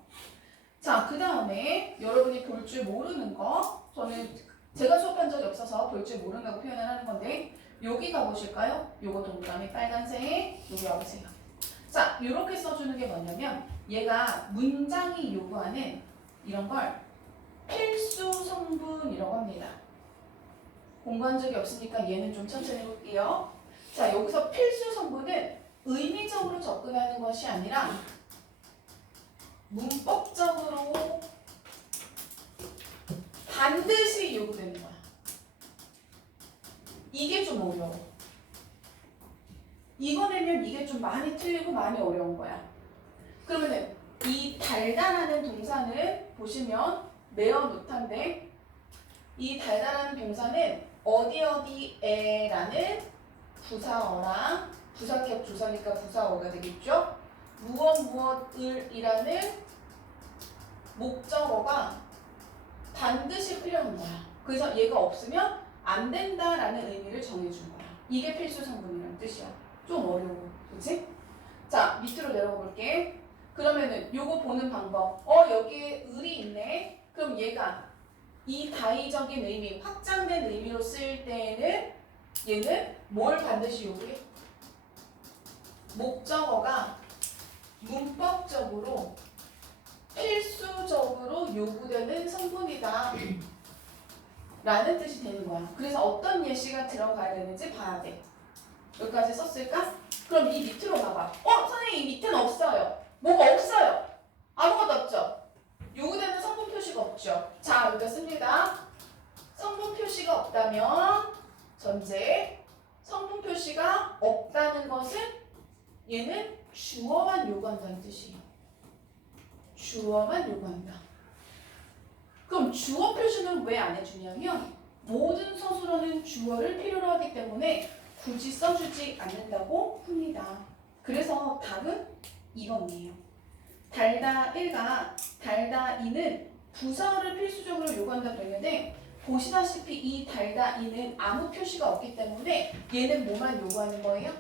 자, 그 다음에 여러분이 볼 줄 모르는 거 저는 제가 수업한 적이 없어서 볼 줄 모른다고 표현을 하는 건데 여기 가보실까요? 요거 동그라미 빨간색 여기 와보세요. 자, 이렇게 써주는 게 뭐냐면 얘가 문장이 요구하는 이런 걸 필수 성분이라고 합니다. 공부한 적이 없으니까 얘는 좀 천천히 해볼게요. 자, 여기서 필수 성분은 의미적으로 접근하는 것이 아니라 문법적으로 반드시 요구되는 거야. 이게 좀 어려워. 이거 내면 이게 좀 많이 틀리고 많이 어려운 거야. 그러면은 이 달달하는 동사는 보시면 메어노타인데 이 달달하는 동사는 어디에라는 부사어랑 부사격 조사니까 부사어가 되겠죠. 무엇을이라는 목적어가 반드시 필요한 거야. 그래서 얘가 없으면 안 된다라는 의미를 정해준 거야. 이게 필수 성분이라는 뜻이야. 좀 어려워. 그치? 자, 밑으로 내려가 볼게. 그러면은 요거 보는 방법. 여기에 을이 있네. 그럼 얘가 이 다의적인 의미, 확장된 의미로 쓰일 때에는 얘는 뭘 반드시 요구해? 목적어가 문법적으로 필수적으로 요구되는 성분이다 라는 뜻이 되는 거야. 그래서 어떤 예시가 들어가야 되는지 봐야 돼. 여기까지 썼을까? 그럼 이 밑으로 봐봐. 선생님 이 밑에는 없어요. 뭐가 없어요. 아무것도 없죠. 요구되는 성분 표시가 없죠. 자, 여기다 씁니다. 성분 표시가 없다면 전제 성분 표시가 없다는 것은 얘는 주어만 요구한다는 뜻이에요. 주어만 요구한다. 그럼 주어 표시는 왜 안 해주냐면 모든 서술어는 주어를 필요로 하기 때문에 굳이 써주지 않는다고 합니다. 그래서 답은 2번이에요. 달다 1과 달다 2는 부사어를 필수적으로 요구한다고 했는데 보시다시피 이 달다 2는 아무 표시가 없기 때문에 얘는 뭐만 요구하는 거예요?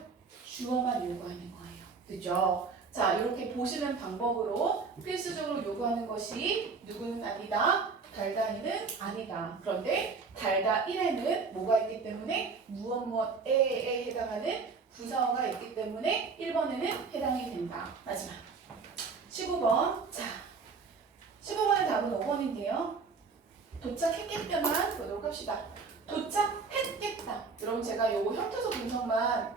주어만 요구하는 거예요. 그죠? 자, 이렇게 보시는 방법으로 필수적으로 요구하는 것이 누구는 아니다. 달다 2는 아니다. 그런데 달다 1에는 뭐가 있기 때문에 무엇무엇에에 해당하는 부사어가 있기 때문에 1번에는 해당이 된다. 마지막 15번. 자, 15번의 답은 5번인데요. 도착했겠다만 보도록 합시다. 도착했겠다. 여러분 제가 요거 형태소 분석만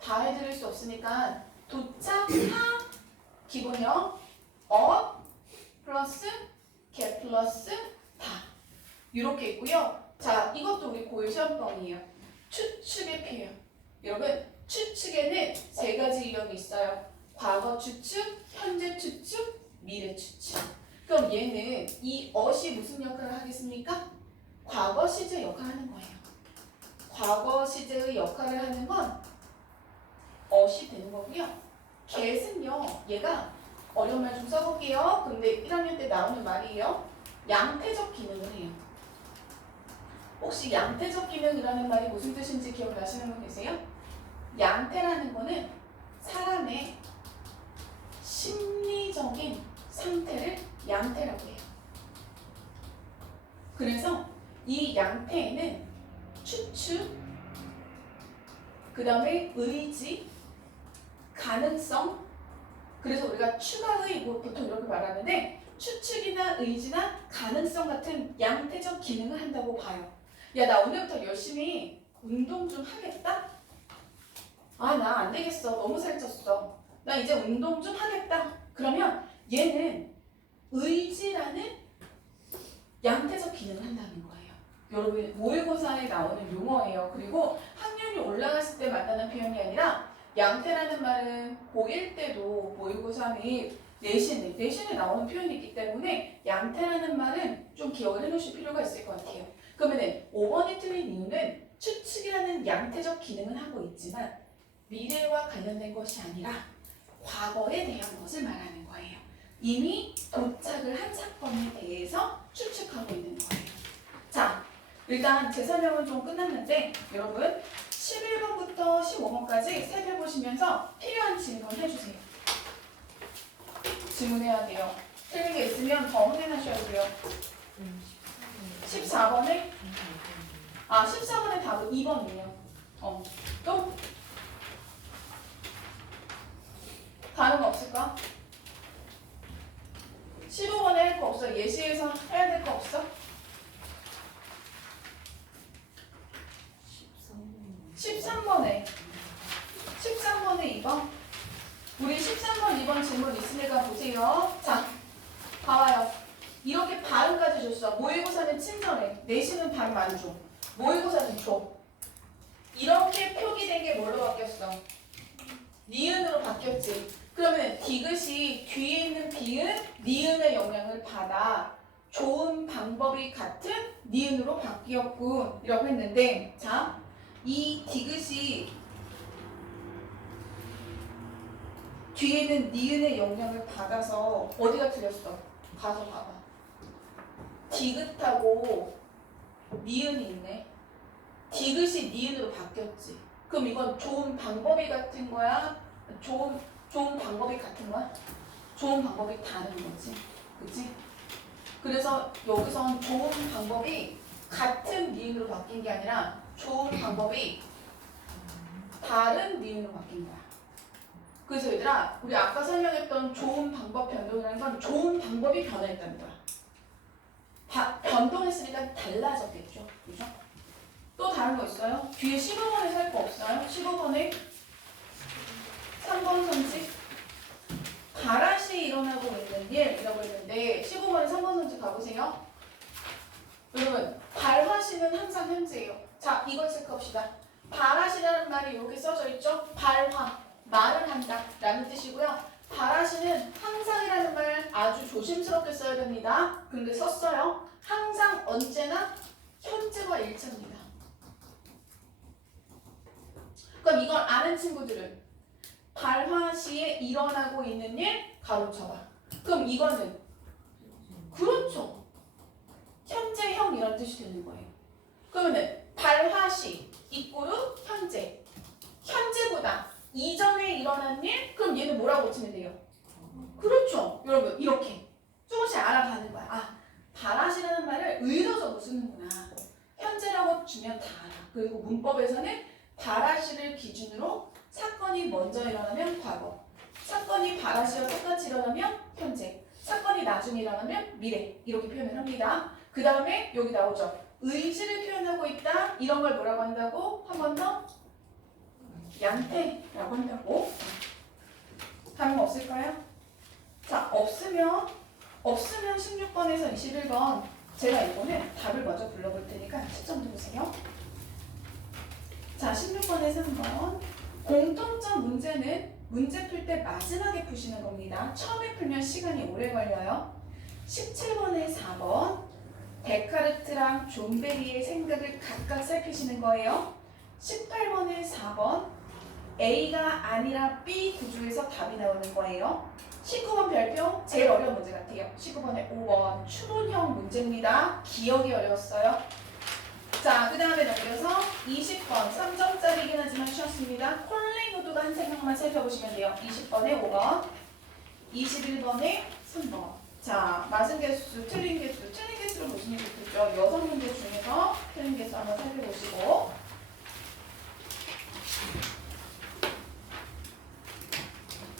다 해드릴 수 없으니까 도착하 기본형 플러스 get 플러스 다 이렇게 있고요. 자, 이것도 우리 고1 시험범위예요. 추측의 표현. 여러분 추측에는 세 가지 유형이 있어요. 과거 추측, 현재 추측, 미래 추측. 그럼 얘는 이 어시 무슨 역할을 하겠습니까? 과거 시제 역할을 하는 거예요. 과거 시제의 역할을 하는 건 어시 되는 거고요. get은요, 얘가 어려운 말 좀 써볼게요. 근데 1학년 때 나오는 말이에요. 양태적 기능을 해요. 혹시 양태적 기능이라는 말이 무슨 뜻인지 기억나시는 분 계세요? 양태라는 거는 사람의 심리적인 상태를 양태라고 해요. 그래서 이 양태에는 추측, 그 다음에 의지, 가능성, 그래서 우리가 추가의 뭐 보통 이렇게 말하는데 추측이나 의지나 가능성 같은 양태적 기능을 한다고 봐요. 야, 나 오늘부터 열심히 운동 좀 하겠다? 아, 나 안 되겠어. 너무 살쪘어. 나 이제 운동 좀 하겠다. 그러면 얘는 의지라는 양태적 기능을 한다는 거예요. 여러분 모의고사에 나오는 용어예요. 그리고 학년이 올라갔을 때 만나는 표현이 아니라 양태라는 말은 고1 때도 모의고사 및 내신에 나오는 표현이 있기 때문에 양태라는 말은 좀 기억을 해놓으실 필요가 있을 것 같아요. 그러면 5번이 틀린 이유는 추측이라는 양태적 기능은 하고 있지만 미래와 관련된 것이 아니라 과거에 대한 것을 말하는 거예요. 이미 도착을 한 사건에 대해서 추측하고 있는 거예요. 자, 일단 제 설명은 좀 끝났는데 여러분 11번부터 15번까지 살펴보시면서 필요한 질문 해주세요. 질문해야 돼요. 틀린 게 있으면 더 확인하셔야 돼요. 14번에 14번의 답은 2번이에요. 또? 다른 거 없을까? 15번에 할 거 없어? 예시에서 해야 될 거 없어? 13번에 2번. 우리 13번, 2번 질문 있으니까 보세요. 자, 봐봐요. 이렇게 발음까지 줬어. 모의고사는 친절해. 내신은 발음 안 줘. 모의고사는 줘. 이렇게 표기된 게 뭘로 바뀌었어? 니은으로 바뀌었지. 그러면 디귿이 뒤에 있는 비은, 니은의 영향을 받아 좋은 방법이 같은 니은으로 바뀌었군 이라고 했는데, 자, 이 디귿이 뒤에 있는 니은의 영향을 받아서 어디가 틀렸어? 가서 봐봐. 디귿하고 니은이 있네. 디귿이 니은으로 바뀌었지. 그럼 이건 좋은 방법이 같은 거야? 좋은 방법이 같은 거야? 좋은 방법이 다른 거지. 그치? 그래서 여기선 좋은 방법이 같은 니은으로 바뀐 게 아니라 좋은 방법이 다른 니은으로 바뀐 거야. 그래서 얘들아, 우리 아까 설명했던 좋은 방법 변동이라는 건 좋은 방법이 변화했다는 거야. 변동했으니까 달라졌겠죠. 그죠? 또 다른 거 있어요? 뒤에 15번에 살 거 없어요? 15번에 3번 선지 가라시 일어나고 있는 일이라고 했는데 15번에 3번 선지 가보세요. 여러분, 발화시는 항상 현재예요. 자, 이걸 체크합시다. 발화시라는 말이 여기 써져 있죠? 발화, 말을 한다 라는 뜻이고요. 발화시는 항상이라는 말 아주 조심스럽게 써야 됩니다. 근데 썼어요. 항상 언제나 현재와 일치합니다. 그럼 이걸 아는 친구들은 발화 시에 일어나고 있는 일 가로쳐봐. 그럼 이거는 그렇죠. 현재형 이런 뜻이 되는 거예요. 그러면은 발화 시 이꼬르 현재. 현재보다 이전에 일어난 일? 그럼 얘는 뭐라고 고치면 돼요? 그렇죠. 여러분 이렇게 조금씩 알아가는 거야. 아, 발화시라는 말을 의도적으로 쓰는구나. 현재라고 주면 다 알아. 그리고 문법에서는 발화시를 기준으로 사건이 먼저 일어나면 과거, 사건이 발화시와 똑같이 일어나면 현재, 사건이 나중에 일어나면 미래 이렇게 표현을 합니다. 그 다음에 여기 나오죠. 의지를 표현하고 있다. 이런 걸 뭐라고 한다고? 한 번 더. 양태라고 한다고. 다른 거 없을까요? 자, 없으면 16번에서 21번 제가 이거는 답을 먼저 불러볼 테니까 시점 들으세요. 자, 16번에서 한번 공통점 문제는 문제 풀 때 마지막에 푸시는 겁니다. 처음에 풀면 시간이 오래 걸려요. 17번에 4번 데카르트랑 존 베리의 생각을 각각 살피시는 거예요. 18번에 4번 A가 아니라 B 구조에서 답이 나오는 거예요. 19번 별표 제일 어려운 문제 같아요. 19번에 5번 추론형 문제입니다. 기억이 어려웠어요. 자, 그 다음에 넘겨서 20번 3점짜리긴 하지만 쉬웠습니다. 콜링 우드가 한 생각만 살펴보시면 돼요. 20번에 5번 21번에 3번. 자, 맞은 개수, 틀린 개수. 틀린 개수를 보시면 좋겠죠. 6문제 중에서 틀린 개수 한번 살펴보시고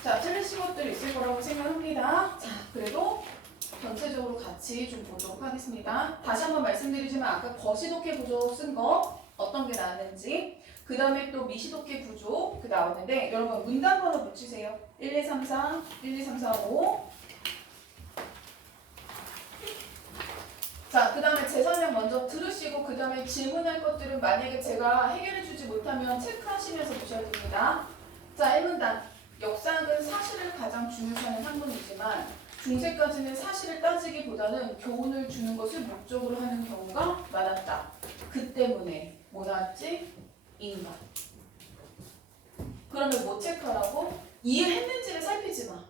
자, 틀리신 것들 있을 거라고 생각합니다. 자, 그래도 전체적으로 같이 좀 보도록 하겠습니다. 다시 한번 말씀드리지만 아까 거시독해 구조 쓴 거 어떤 게 나왔는지, 그 다음에 또 미시독해 구조 그 나오는데 여러분 문단 번호 붙이세요. 1, 2, 3, 4, 1, 2, 3, 4, 5. 자, 그 다음에 제 설명 먼저 들으시고 그 다음에 질문할 것들은 만약에 제가 해결해주지 못하면 체크하시면서 보셔야 됩니다. 자, 1문단 역사학은 사실을 가장 중요시하는 학문이지만 중세까지는 사실을 따지기보다는 교훈을 주는 것을 목적으로 하는 경우가 많았다. 그 때문에 뭐 나왔지? 인간. 그러면 뭐 체크하라고? 이해했는지를 살피지 마.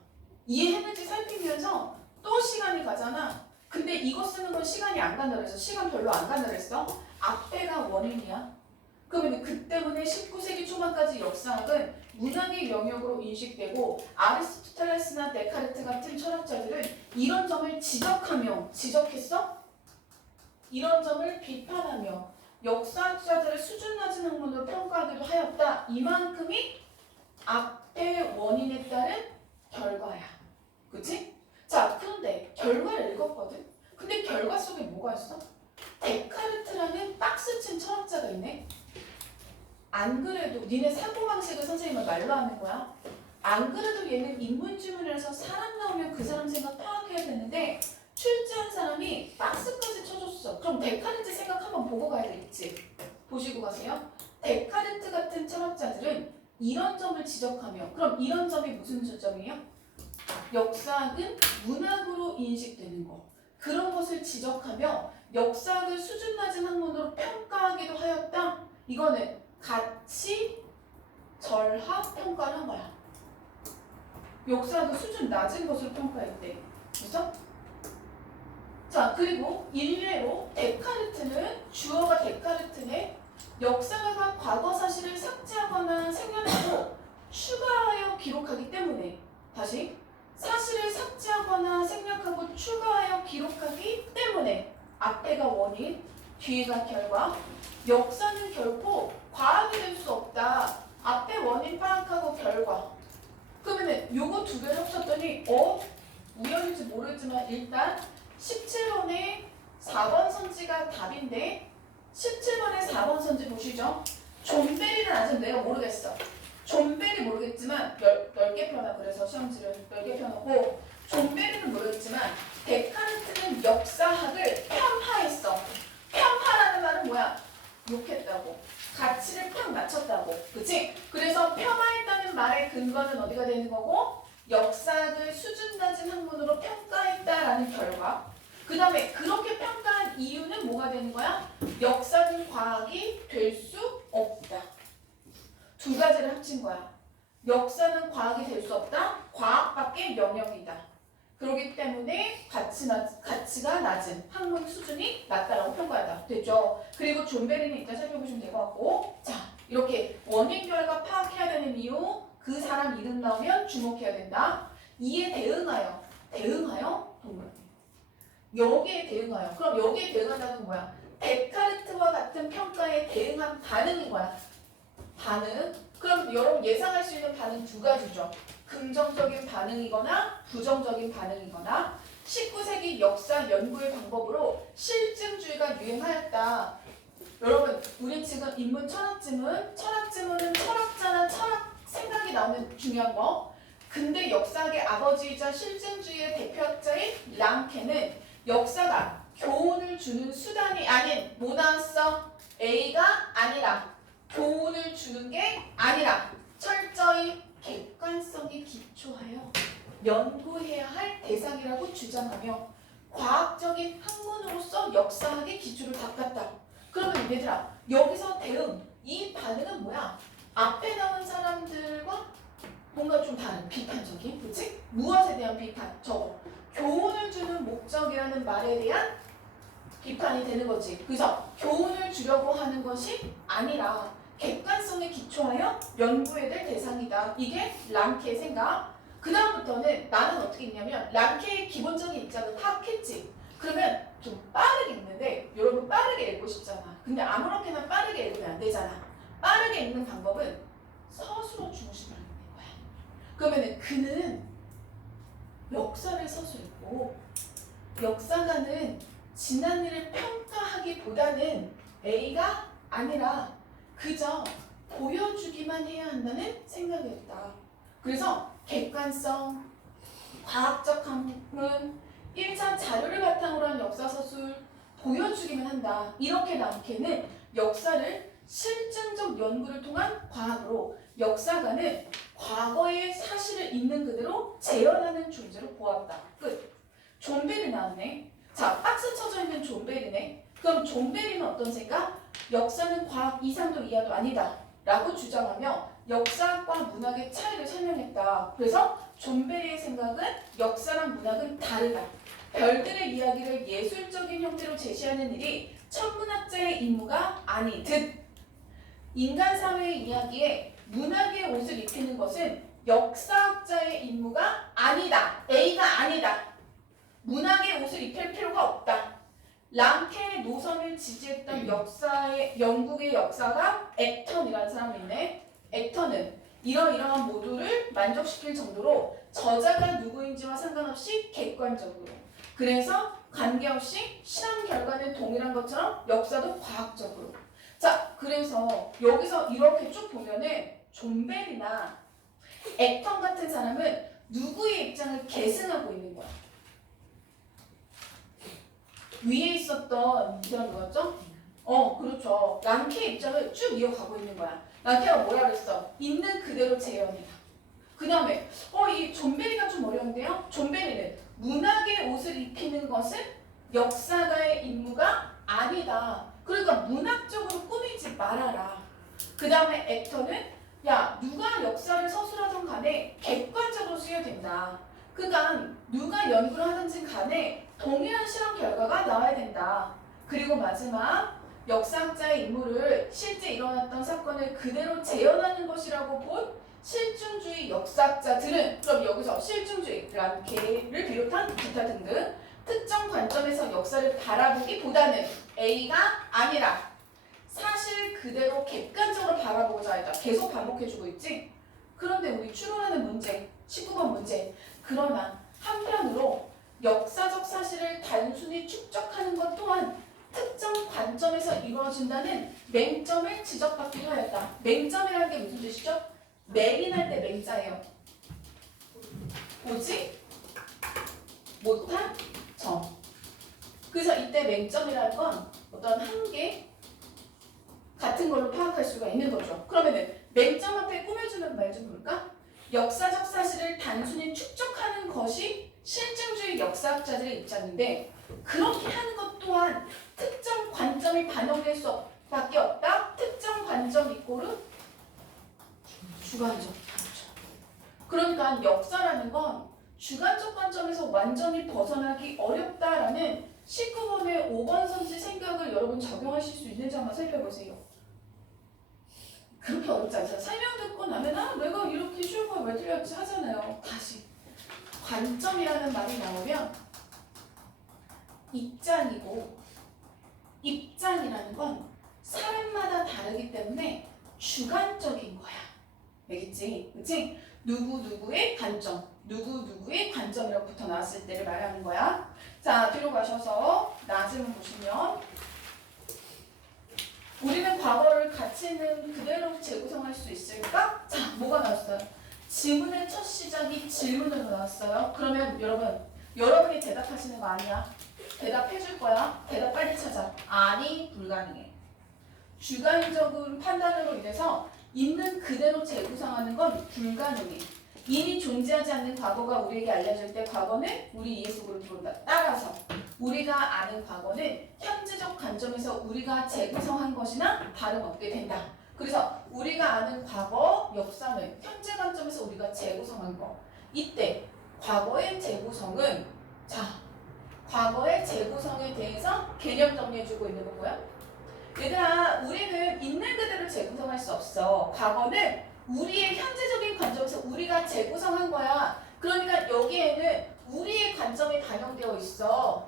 이해했는지 살피면서 또 시간이 가잖아. 근데 이거 쓰는 건 시간이 안 간다 그랬어. 시간 별로 안 간다 그랬어. 앞에가 원인이야. 그러면 그 때문에 19세기 초반까지 역사학은 문학의 영역으로 인식되고 아리스토텔레스나 데카르트 같은 철학자들은 이런 점을 지적했어? 이런 점을 비판하며 역사학자들을 수준 낮은 학문으로 평가하기도 하였다. 이만큼이 앞의 원인에 따른 결과야. 그치? 자, 그런데 결과를 읽었거든? 근데 결과 속에 뭐가 있어? 데카르트라는 박스친 철학자가 있네? 안 그래도 니네 사고방식을 선생님은 말로 하는 거야. 안 그래도 얘는 인문지문이라서 사람 나오면 그 사람 생각 파악해야 되는데 출제한 사람이 박스까지 쳐줬어. 그럼 데카르트 생각 한번 보고 가야 되겠지. 보시고 가세요. 데카르트 같은 철학자들은 이런 점을 지적하며, 그럼 이런 점이 무슨 점이에요? 역사학은 문학으로 인식되는 거. 그런 것을 지적하며 역사학을 수준 낮은 학문으로 평가하기도 하였다. 이거는 가치 절하 평가를 한 거야. 역사학을 수준 낮은 것으로 평가했대. 그래서 자, 그리고 일례로 데카르트는 주어가 데카르트네. 역사가가 과거 사실을 삭제하거나 생략하고 추가하여 기록하기 때문에 다시 사실을 삭제하거나 생략하고 추가하여 기록하기 때문에 앞에가 원인, 뒤가 결과. 역사는 결코 과학이 될 수 없다. 앞에 원인 파악하고 결과. 그러면은 요거 두 개를 합쳤더니 우연인지 모르지만 일단 17번에 4번 선지가 답인데 17번에 4번 선지 보시죠. 존베리는 아직 내가 모르겠어. 존베리 모르겠지만 넓게 펴놔. 그래서 시험지를 넓게 펴놓고 존베리는 모르겠지만 데카르트는 역사학을 편파했어. 편파라는 말은 뭐야? 욕했다고. 가치를 팍 맞췄다고. 그치? 그래서 폄하했다는 말의 근거는 어디가 되는 거고? 역사학을 수준 낮은 학문으로 평가했다라는 결과. 그 다음에 그렇게 평가한 이유는 뭐가 되는 거야? 역사는 과학이 될 수 없다. 두 가지를 합친 거야. 역사는 과학이 될 수 없다. 과학밖의 영역이다. 그렇기 때문에 가치가 낮은 학문 수준이 낮다라고 평가하다. 됐죠? 그리고 존베리는 이따 살펴보시면 될 것 같고, 자 이렇게 원인 결과 파악해야 되는 이유, 그 사람 이름 나오면 주목해야 된다. 이에 대응하여 동물. 여기에 대응하여. 그럼 여기에 대응한다는 건 뭐야? 데카르트와 같은 평가에 대응한 반응인 거야. 반응. 그럼 여러분 예상할 수 있는 반응 두 가지죠. 긍정적인 반응이거나 부정적인 반응이거나. 19세기 역사 연구의 방법으로 실증주의가 유행하였다. 여러분 우리 지금 인문 철학지문은 철학자나 철학 생각이 나오면 중요한 거. 근대 역사학의 아버지이자 실증주의의 대표학자인 랑케는 역사가 교훈을 주는 수단이 아닌 뭐 나왔어? A가 아니라 교훈을 주는 게 아니라 철저히 객관성에 기초하여 연구해야 할 대상이라고 주장하며 과학적인 학문으로서 역사학의 기초를 닦았다. 그러면 얘들아 여기서 대응, 이 반응은 뭐야? 앞에 나온 사람들과 뭔가 좀 다른 비판적인, 그치? 무엇에 대한 비판? 저거 교훈을 주는 목적이라는 말에 대한 비판이 되는 거지. 그래서 교훈을 주려고 하는 것이 아니라 객관성에 기초하여 연구해야 될 대상이다. 이게 랑케의 생각. 그 다음부터는 나는 어떻게 읽냐면 랑케의 기본적인 입장을 파악했지. 그러면 좀 빠르게 읽는데 여러분 빠르게 읽고 싶잖아. 근데 아무렇게나 빠르게 읽으면 안 되잖아. 빠르게 읽는 방법은 서술어 중심으로 읽는 거야. 그러면은 그는 역사를 서술했고 역사가는 지난 일을 평가하기보다는 A가 아니라 그저 보여주기만 해야 한다는 생각이었다. 그래서 객관성, 과학적 학문, 1차 자료를 바탕으로 한 역사서술, 보여주기만 한다. 이렇게 랑케는 역사를 실증적 연구를 통한 과학으로 역사가는 과거의 사실을 있는 그대로 재현하는 존재로 보았다. 끝. 존베리 나왔네. 자, 박스 쳐져 있는 존베리네. 그럼 존베리는 어떤 생각? 역사는 과학 이상도 이하도 아니다 라고 주장하며 역사학과 문학의 차이를 설명했다. 그래서 존베리의 생각은 역사랑 문학은 다르다. 별들의 이야기를 예술적인 형태로 제시하는 일이 천문학자의 임무가 아니듯 인간 사회의 이야기에 문학의 옷을 입히는 것은 역사학자의 임무가 아니다. A가 아니다. 문학의 옷을 입힐 필요가 없다. 랑케의 노선을 지지했던 영국의 역사가 액턴이라는 사람이 있네. 액턴은 이러이러한 모두를 만족시킬 정도로 저자가 누구인지와 상관없이 객관적으로, 그래서 관계없이 실험 결과는 동일한 것처럼 역사도 과학적으로. 자, 그래서 여기서 이렇게 쭉 보면은 존벨이나 액턴 같은 사람은 누구의 입장을 계승하고 있는 거야? 위에 있었던 이런 거였죠? 그렇죠. 랑케의 입장을 쭉 이어가고 있는 거야. 랑케가 뭐라 그랬어? 있는 그대로 재현이다. 그 다음에 이 존베리가 좀 어려운데요? 존베리는 문학의 옷을 입히는 것은 역사가의 임무가 아니다. 그러니까 문학적으로 꾸미지 말아라. 그 다음에 액터는 야, 누가 역사를 서술하던 간에 객관적으로 쓰여야 된다. 그러니까 누가 연구를 하든지 간에 동일한 실험 결과가 나와야 된다. 그리고 마지막 역사학자의 임무를 실제 일어났던 사건을 그대로 재현하는 것이라고 본 실증주의 역사학자들은 그럼 여기서 실증주의라는 개를 비롯한 기타 등등 특정 관점에서 역사를 바라보기보다는 A가 아니라 사실 그대로 객관적으로 바라보고자 했다. 계속 반복해주고 있지? 그런데 우리 추론하는 문제 19번 문제 그러나 한편으로 역사적 사실을 단순히 축적하는 것 또한 특정 관점에서 이루어진다는 맹점을 지적받기도 하였다. 맹점이라는 게 무슨 뜻이죠? 맹인할 때 맹자예요. 보지 못한 점. 그래서 이때 맹점이라는 건 어떤 한계 같은 걸로 파악할 수가 있는 거죠. 그러면은 맹점 앞에 꾸며주는 말 좀 볼까? 역사적 사실을 단순히 축적하는 것이 실증주의 역사학자들의 입장인데 그렇게 하는 것 또한 특정 관점이 반영될 수밖에 없다. 특정 관점 이꼬르 주관적 관점. 그러니까 역사라는 건 주관적 관점에서 완전히 벗어나기 어렵다라는 19번의 5번 선지 생각을 여러분 적용하실 수 있는지 한번 살펴보세요. 그렇게 어렵지 않잖아요. 설명 듣고 나면 내가 이렇게 쉬운 걸 왜 틀렸지 하잖아요. 다시 관점이라는 말이 나오면 입장이고 입장이라는 건 사람마다 다르기 때문에 주관적인 거야. 알겠지? 그치? 누구누구의 관점, 누구누구의 관점이라고 붙어 나왔을 때를 말하는 거야. 자, 뒤로 가셔서 나중을 보시면 우리는 과거를 가치 있는 그대로 재구성할 수 있을까? 자, 뭐가 나왔어요? 지문의 첫 시작이 질문으로 나왔어요. 그러면 여러분이 대답하시는 거 아니야? 대답해 줄 거야. 대답 빨리 찾아. 아니, 불가능해. 주관적인 판단으로 인해서 있는 그대로 재구성하는 건 불가능해. 이미 존재하지 않는 과거가 우리에게 알려질 때 과거는 우리 이해 속으로 들어온다. 따라서 우리가 아는 과거는 현재적 관점에서 우리가 재구성한 것이나 다름없게 된다. 그래서 우리가 아는 과거, 역사는 현재 관점에서 우리가 재구성한 거. 이때 과거의 재구성은 과거의 재구성에 대해서 개념 정리해주고 있는 거고요. 얘들아, 우리는 있는 그대로 재구성할 수 없어. 과거는 우리의 현재적인 관점에서 우리가 재구성한 거야. 그러니까 여기에는 우리의 관점이 반영되어 있어.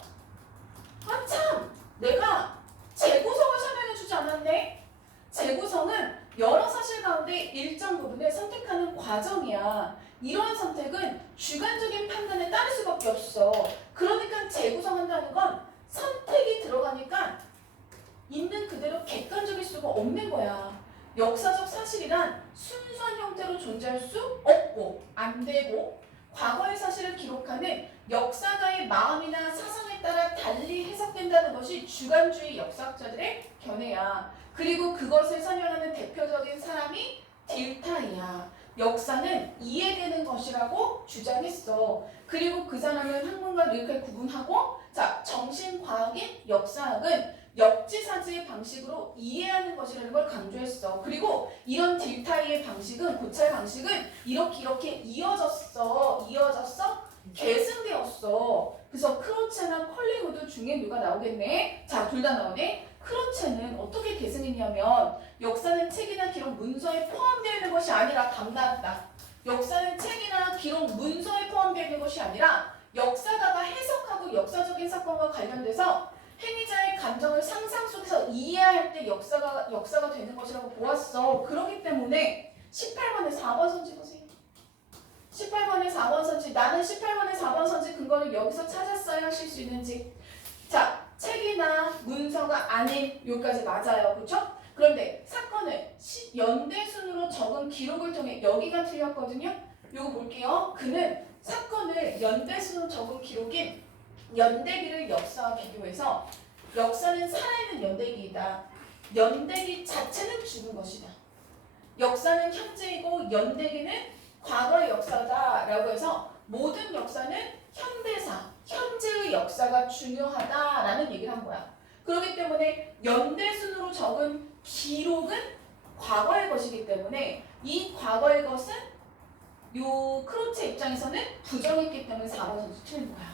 참! 내가 재구성을 설명해주지 않았네? 재구성은 여러 사실 가운데 일정 부분을 선택하는 과정이야. 이러한 선택은 주관적인 판단에 따를 수밖에 없어. 그러니까 재구성한다는 건 선택이 들어가니까 있는 그대로 객관적일 수가 없는 거야. 역사적 사실이란 순수한 형태로 존재할 수 없고 안 되고 과거의 사실을 기록하는 역사가의 마음이나 사상에 따라 달리 해석된다는 것이 주관주의 역사학자들의 견해야. 그리고 그것을 설명하는 대표적인 사람이 딜타이야. 역사는 이해되는 것이라고 주장했어. 그리고 그 사람은 학문과 이렇게 구분하고 정신과학인 역사학은 역지사지의 방식으로 이해하는 것이라는 걸 강조했어. 그리고 이런 딜타이의 방식은 고찰 방식은 이렇게 이어졌어. 계승되었어. 그래서 크로체나 컬링우드 중에 누가 나오겠네? 자, 둘 다 나오네. 크로체는 어떻게 계승했냐면 역사는 책이나 기록 문서에 포함되어 있는 것이 아니라 감나왔다. 역사는 책이나 기록 문서에 포함되어 있는 것이 아니라 역사가가 해석하고 역사적인 사건과 관련돼서 행위자의 감정을 상상 속에서 이해할 때 역사가 되는 것이라고 보았어. 그렇기 때문에 18번에 4번 선지 보세요. 18번에 4번 선지. 나는 18번에 4번 선지 근거를 여기서 찾았어야 하실 수 있는지. 자, 책이나 문서가 아닌 여기까지 맞아요. 그렇죠? 그런데 사건을 연대순으로 적은 기록을 통해 여기가 틀렸거든요. 요거 볼게요. 그는 사건을 연대순으로 적은 기록인 연대기를 역사와 비교해서 역사는 살아있는 연대기이다. 연대기 자체는 죽은 것이다. 역사는 현재이고 연대기는 과거의 역사다 라고 해서 모든 역사는 현대사, 현재의 역사가 중요하다라는 얘기를 한 거야. 그렇기 때문에 연대순으로 적은 기록은 과거의 것이기 때문에 이 과거의 것은 요 크로체 입장에서는 부정했기 때문에 4번 선수 틀린 거야.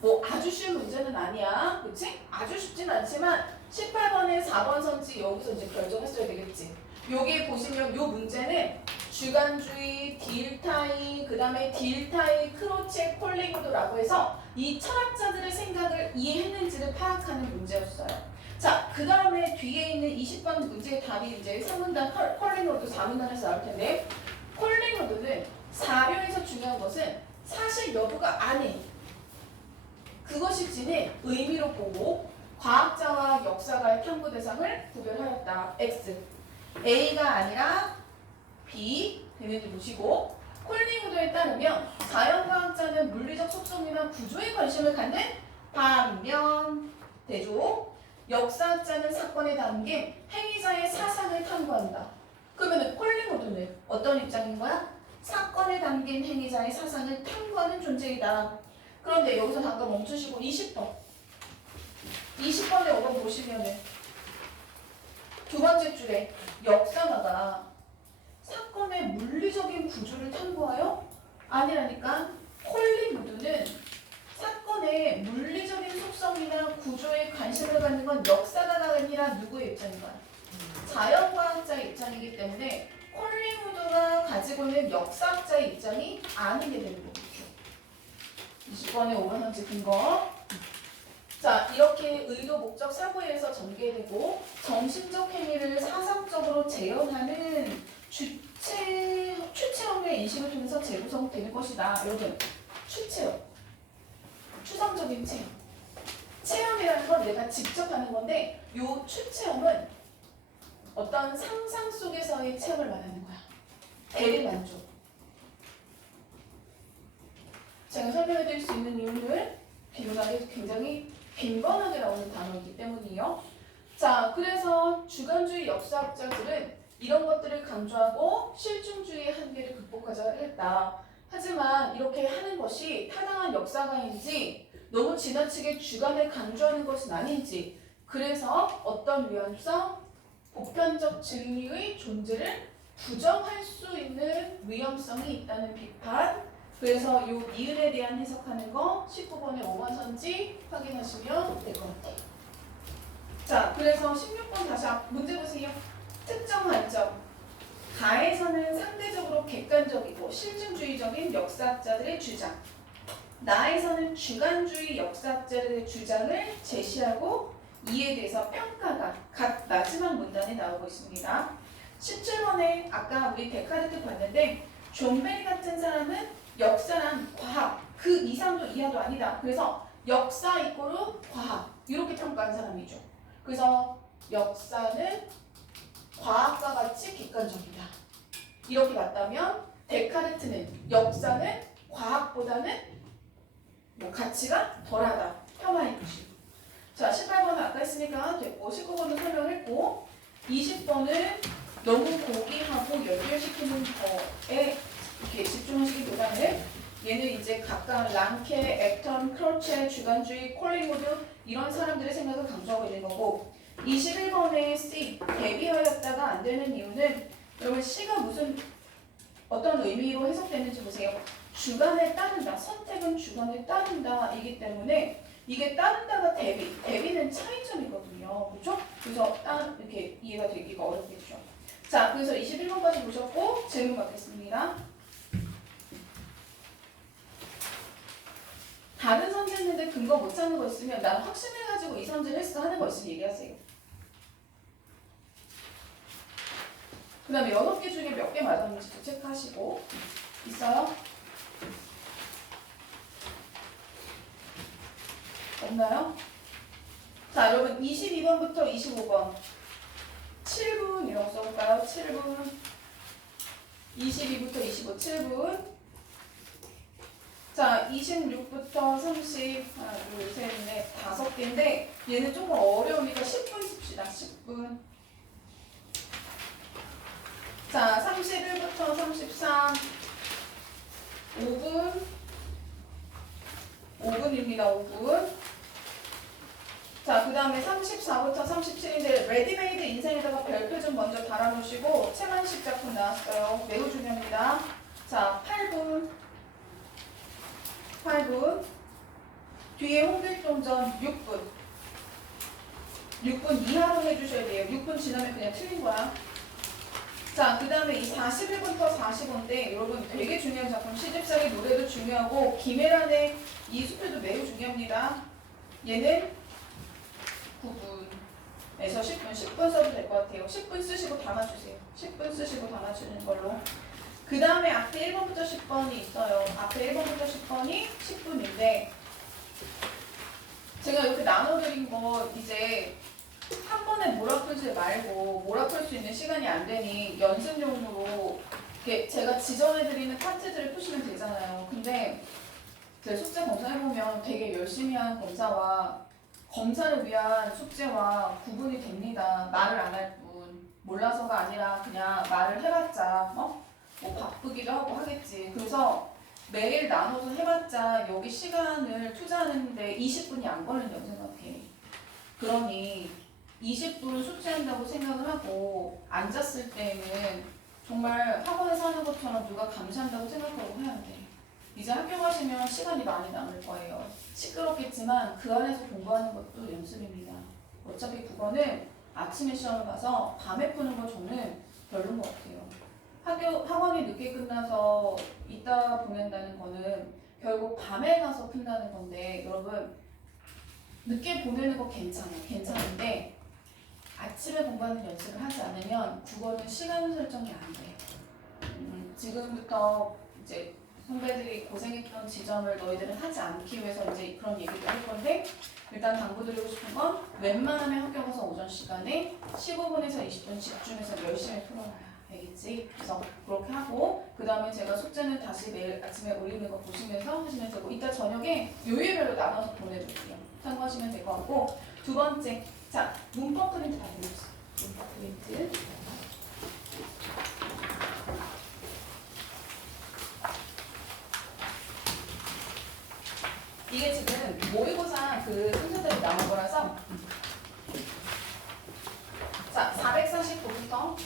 뭐 아주 쉬운 문제는 아니야. 그치? 아주 쉽진 않지만 18번에 4번 선지 여기서 이제 결정했어야 되겠지. 여기 보시면 요 문제는 주관주의, 딜타이, 그 다음에 딜타이, 크로체, 콜링우드라고 해서 이 철학자들의 생각을 이해했는지를 파악하는 문제였어요. 자, 그 다음에 뒤에 있는 20번 문제의 답이 이제 3문단 콜링우드 4문단에서 나올 텐데, 콜링우드는 사료에서 중요한 것은 사실 여부가 아닌 그것일지는 의미로 보고 과학자와 역사가의 탐구 대상을 구별하였다. X. A가 아니라 B 되는지 보시고, 콜링우드에 따르면 자연과학자는 물리적 속성이나 구조에 관심을 갖는 반면 대조, 역사학자는 사건에 담긴 행위자의 사상을 탐구한다. 그러면 콜링우드는 어떤 입장인 거야? 사건에 담긴 행위자의 사상을 탐구하는 존재이다. 그런데 여기서 잠깐 멈추시고 20번. 20번에 5번 보시면은 두 번째 줄에 역사가가 사건의 물리적인 구조를 탐구하여? 아니라니까. 콜링우드는 사건의 물리적인 속성이나 구조에 관심을 갖는 건 역사가가 아니라 누구의 입장인 거야? 자연과학자의 입장이기 때문에 콜링우드가 가지고 있는 역사학자의 입장이 아닌 게 되는 거겠죠. 20번에 5번 선지 근거. 자, 이렇게 의도, 목적, 사고에서 전개되고 정신적 행위를 사상적으로 재현하는 추체형의 인식을 통해서 재구성되는 것이다. 여러분, 추체형, 추상적인 체험. 체험이라는 건 내가 직접 하는 건데, 요 추체험은 어떤 상상 속에서의 체험을 말하는 거야. 대리만족. 제가 설명해드릴 수 있는 이유는 비문학에 굉장히 빈번하게 나오는 단어이기 때문이에요. 자, 그래서 주관주의 역사학자들은 이런 것들을 강조하고 실증주의의 한계를 극복하자 했다. 하지만 이렇게 하는 것이 타당한 역사가인지 너무 지나치게 주관을 강조하는 것은 아닌지, 그래서 어떤 위헌성, 보편적 진리의 존재를 부정할 수 있는 위험성이 있다는 비판. 그래서 이 니은에 대한 해석하는 거 19번의 5번 선지 확인하시면 될 것 같아요. 자, 그래서 16번 다시 문제 보세요. 특정 관점. 가에서는 상대적으로 객관적이고 실증주의적인 역사학자들의 주장, 나에서는 주관주의 역사학자들의 주장을 제시하고 이에 대해서 평가가 각 마지막 문단에 나오고 있습니다. 17번에 아까 우리 데카르트 봤는데 존 베리 같은 사람은 역사란 과학, 그 이상도 이하도 아니다. 그래서 역사 이꼬르 과학 이렇게 평가한 사람이죠. 그래서 역사는 과학과 같이 객관적이다. 이렇게 봤다면 데카르트는 역사는 과학보다는 가치가 덜하다. 폄하인 것이고. 자, 18번은 아까 했으니까 됐고 19번은 설명했고 20번은 너무 고귀하고 연결시키는 거에 이렇게 집중하시기보다는 얘는 이제 각각 랑케, 액턴, 크로체, 주관주의, 콜링우드 이런 사람들의 생각을 강조하고 있는 거고 21번의 C, 대비하였다가 안 되는 이유는 여러분 C가 무슨 어떤 의미로 해석되는지 보세요. 주관에 따른다. 선택은 주관에 따른다. 이기 때문에 이게 따른다가 대비. 대비는 차이점이거든요. 그렇죠? 그래서 이렇게 이해가 되기가 어렵겠죠. 자, 그래서 21번까지 보셨고 질문 받겠습니다. 다른 선지했는데 근거 못 찾는 거 있으면 난 확신해가지고 이 선지를 했어 하는 거 있으면 얘기하세요. 그 다음에 6개 중에 몇 개 맞았는지 체크하시고. 있어요? 없나요? 자, 여러분 22번부터 25번 7분 이런 거 써볼까요? 7분 22부터 25 7분. 자, 26부터 30 하나 둘셋넷 5개인데 얘는 조금 어려우니까 10분 씁시다. 10분. 자, 31부터 33 5분 5분입니다. 5분. 자, 그 다음에 34부터 37인데 레디메이드 인생에다가 별표 좀 먼저 달아놓으시고 채만식 작품 나왔어요. 매우 중요합니다. 자, 8분 8분 뒤에 홍길동전 6분 6분 이하로 해주셔야 돼요. 6분 지나면 그냥 틀린 거야. 자, 그 다음에 이 41부터 45인데 여러분 되게 중요한 작품. 시집살이 노래도 중요하고 김혜란의 이 수표도 매우 중요합니다. 얘는 9분에서 10분, 10분 써도 될 것 같아요. 10분 쓰시고 담아주세요. 10분 쓰시고 담아주는 걸로. 그 다음에 앞에 1번부터 10번이 있어요. 앞에 1번부터 10번이 10분인데 제가 이렇게 나눠드린 거 이제 한 번에 몰아풀지 말고 몰아풀 수 있는 시간이 안 되니 연습용으로 이렇게 제가 지정해드리는 파트들을 푸시면 되잖아요. 근데 제 숙제 검사해보면 되게 열심히 한 검사와 검사를 위한 숙제와 구분이 됩니다. 말을 안 할 뿐. 몰라서가 아니라 그냥 말을 해봤자 뭐 바쁘기도 하고 하겠지. 그래서 매일 나눠서 해봤자 여기 시간을 투자하는데 20분이 안 걸린다고 생각해. 그러니 20분 숙제한다고 생각을 하고 앉았을 때는 정말 학원에서 하는 것처럼 누가 감시한다고 생각하고 해야 돼. 이제 학교 가시면 시간이 많이 남을 거예요. 시끄럽겠지만 그 안에서 공부하는 것도 연습입니다. 어차피 국어는 아침에 시험을 봐서 밤에 푸는 거 저는 별로인 것 같아요. 학원이 늦게 끝나서 이따 보낸다는 거는 결국 밤에 가서 푼다는 건데 여러분 늦게 보내는 거 괜찮은데 아침에 공부하는 연습을 하지 않으면 국어는 시간 설정이 안 돼. 지금부터 이제 선배들이 고생했던 지점을 너희들은 하지 않기 위해서 이제 그런 얘기도 할 건데 일단 당부드리고 싶은 건 웬만하면 학교 가서 오전 시간에 15분에서 20분 집중해서 열심히 풀어놔요. 알겠지? 그래서 그렇게 하고 그 다음에 제가 숙제는 다시 매일 아침에 올리는 거 보시면서 하시면 되고 이따 저녁에 요일별로 나눠서 보내드릴게요. 참고하시면 될 것 같고 두 번째 자 문법 프린트 받으셨어요. 문법 프린트 이게 지금 모의고사 그 순서대로 나온 거라서 자 449부터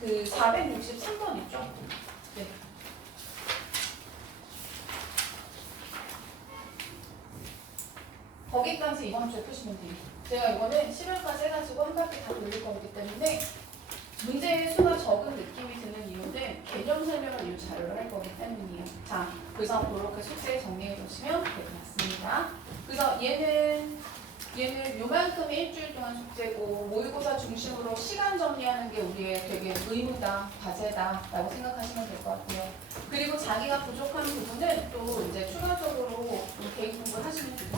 그 463번 있죠? 네. 거기까지 이번 주에 푸시면 돼요. 제가 이거는 10월까지 해가지고 한 바퀴 다 돌릴 거기 때문에 문제의 수가 적은 느낌이 드는 이유는 개념 설명을 이 자료를 할 거기 때문이에요. 자, 그래서 그렇게 숙제 정리해 두시면 될 것 같습니다. 그래서 얘는 요만큼이 일주일 동안 숙제고 모의고사 중심으로 시간 정리하는 게 우리의 되게 의무다, 과제다 라고 생각하시면 될 것 같아요. 그리고 자기가 부족한 부분은 또 이제 추가적으로 개인 공부를 하시면 되죠.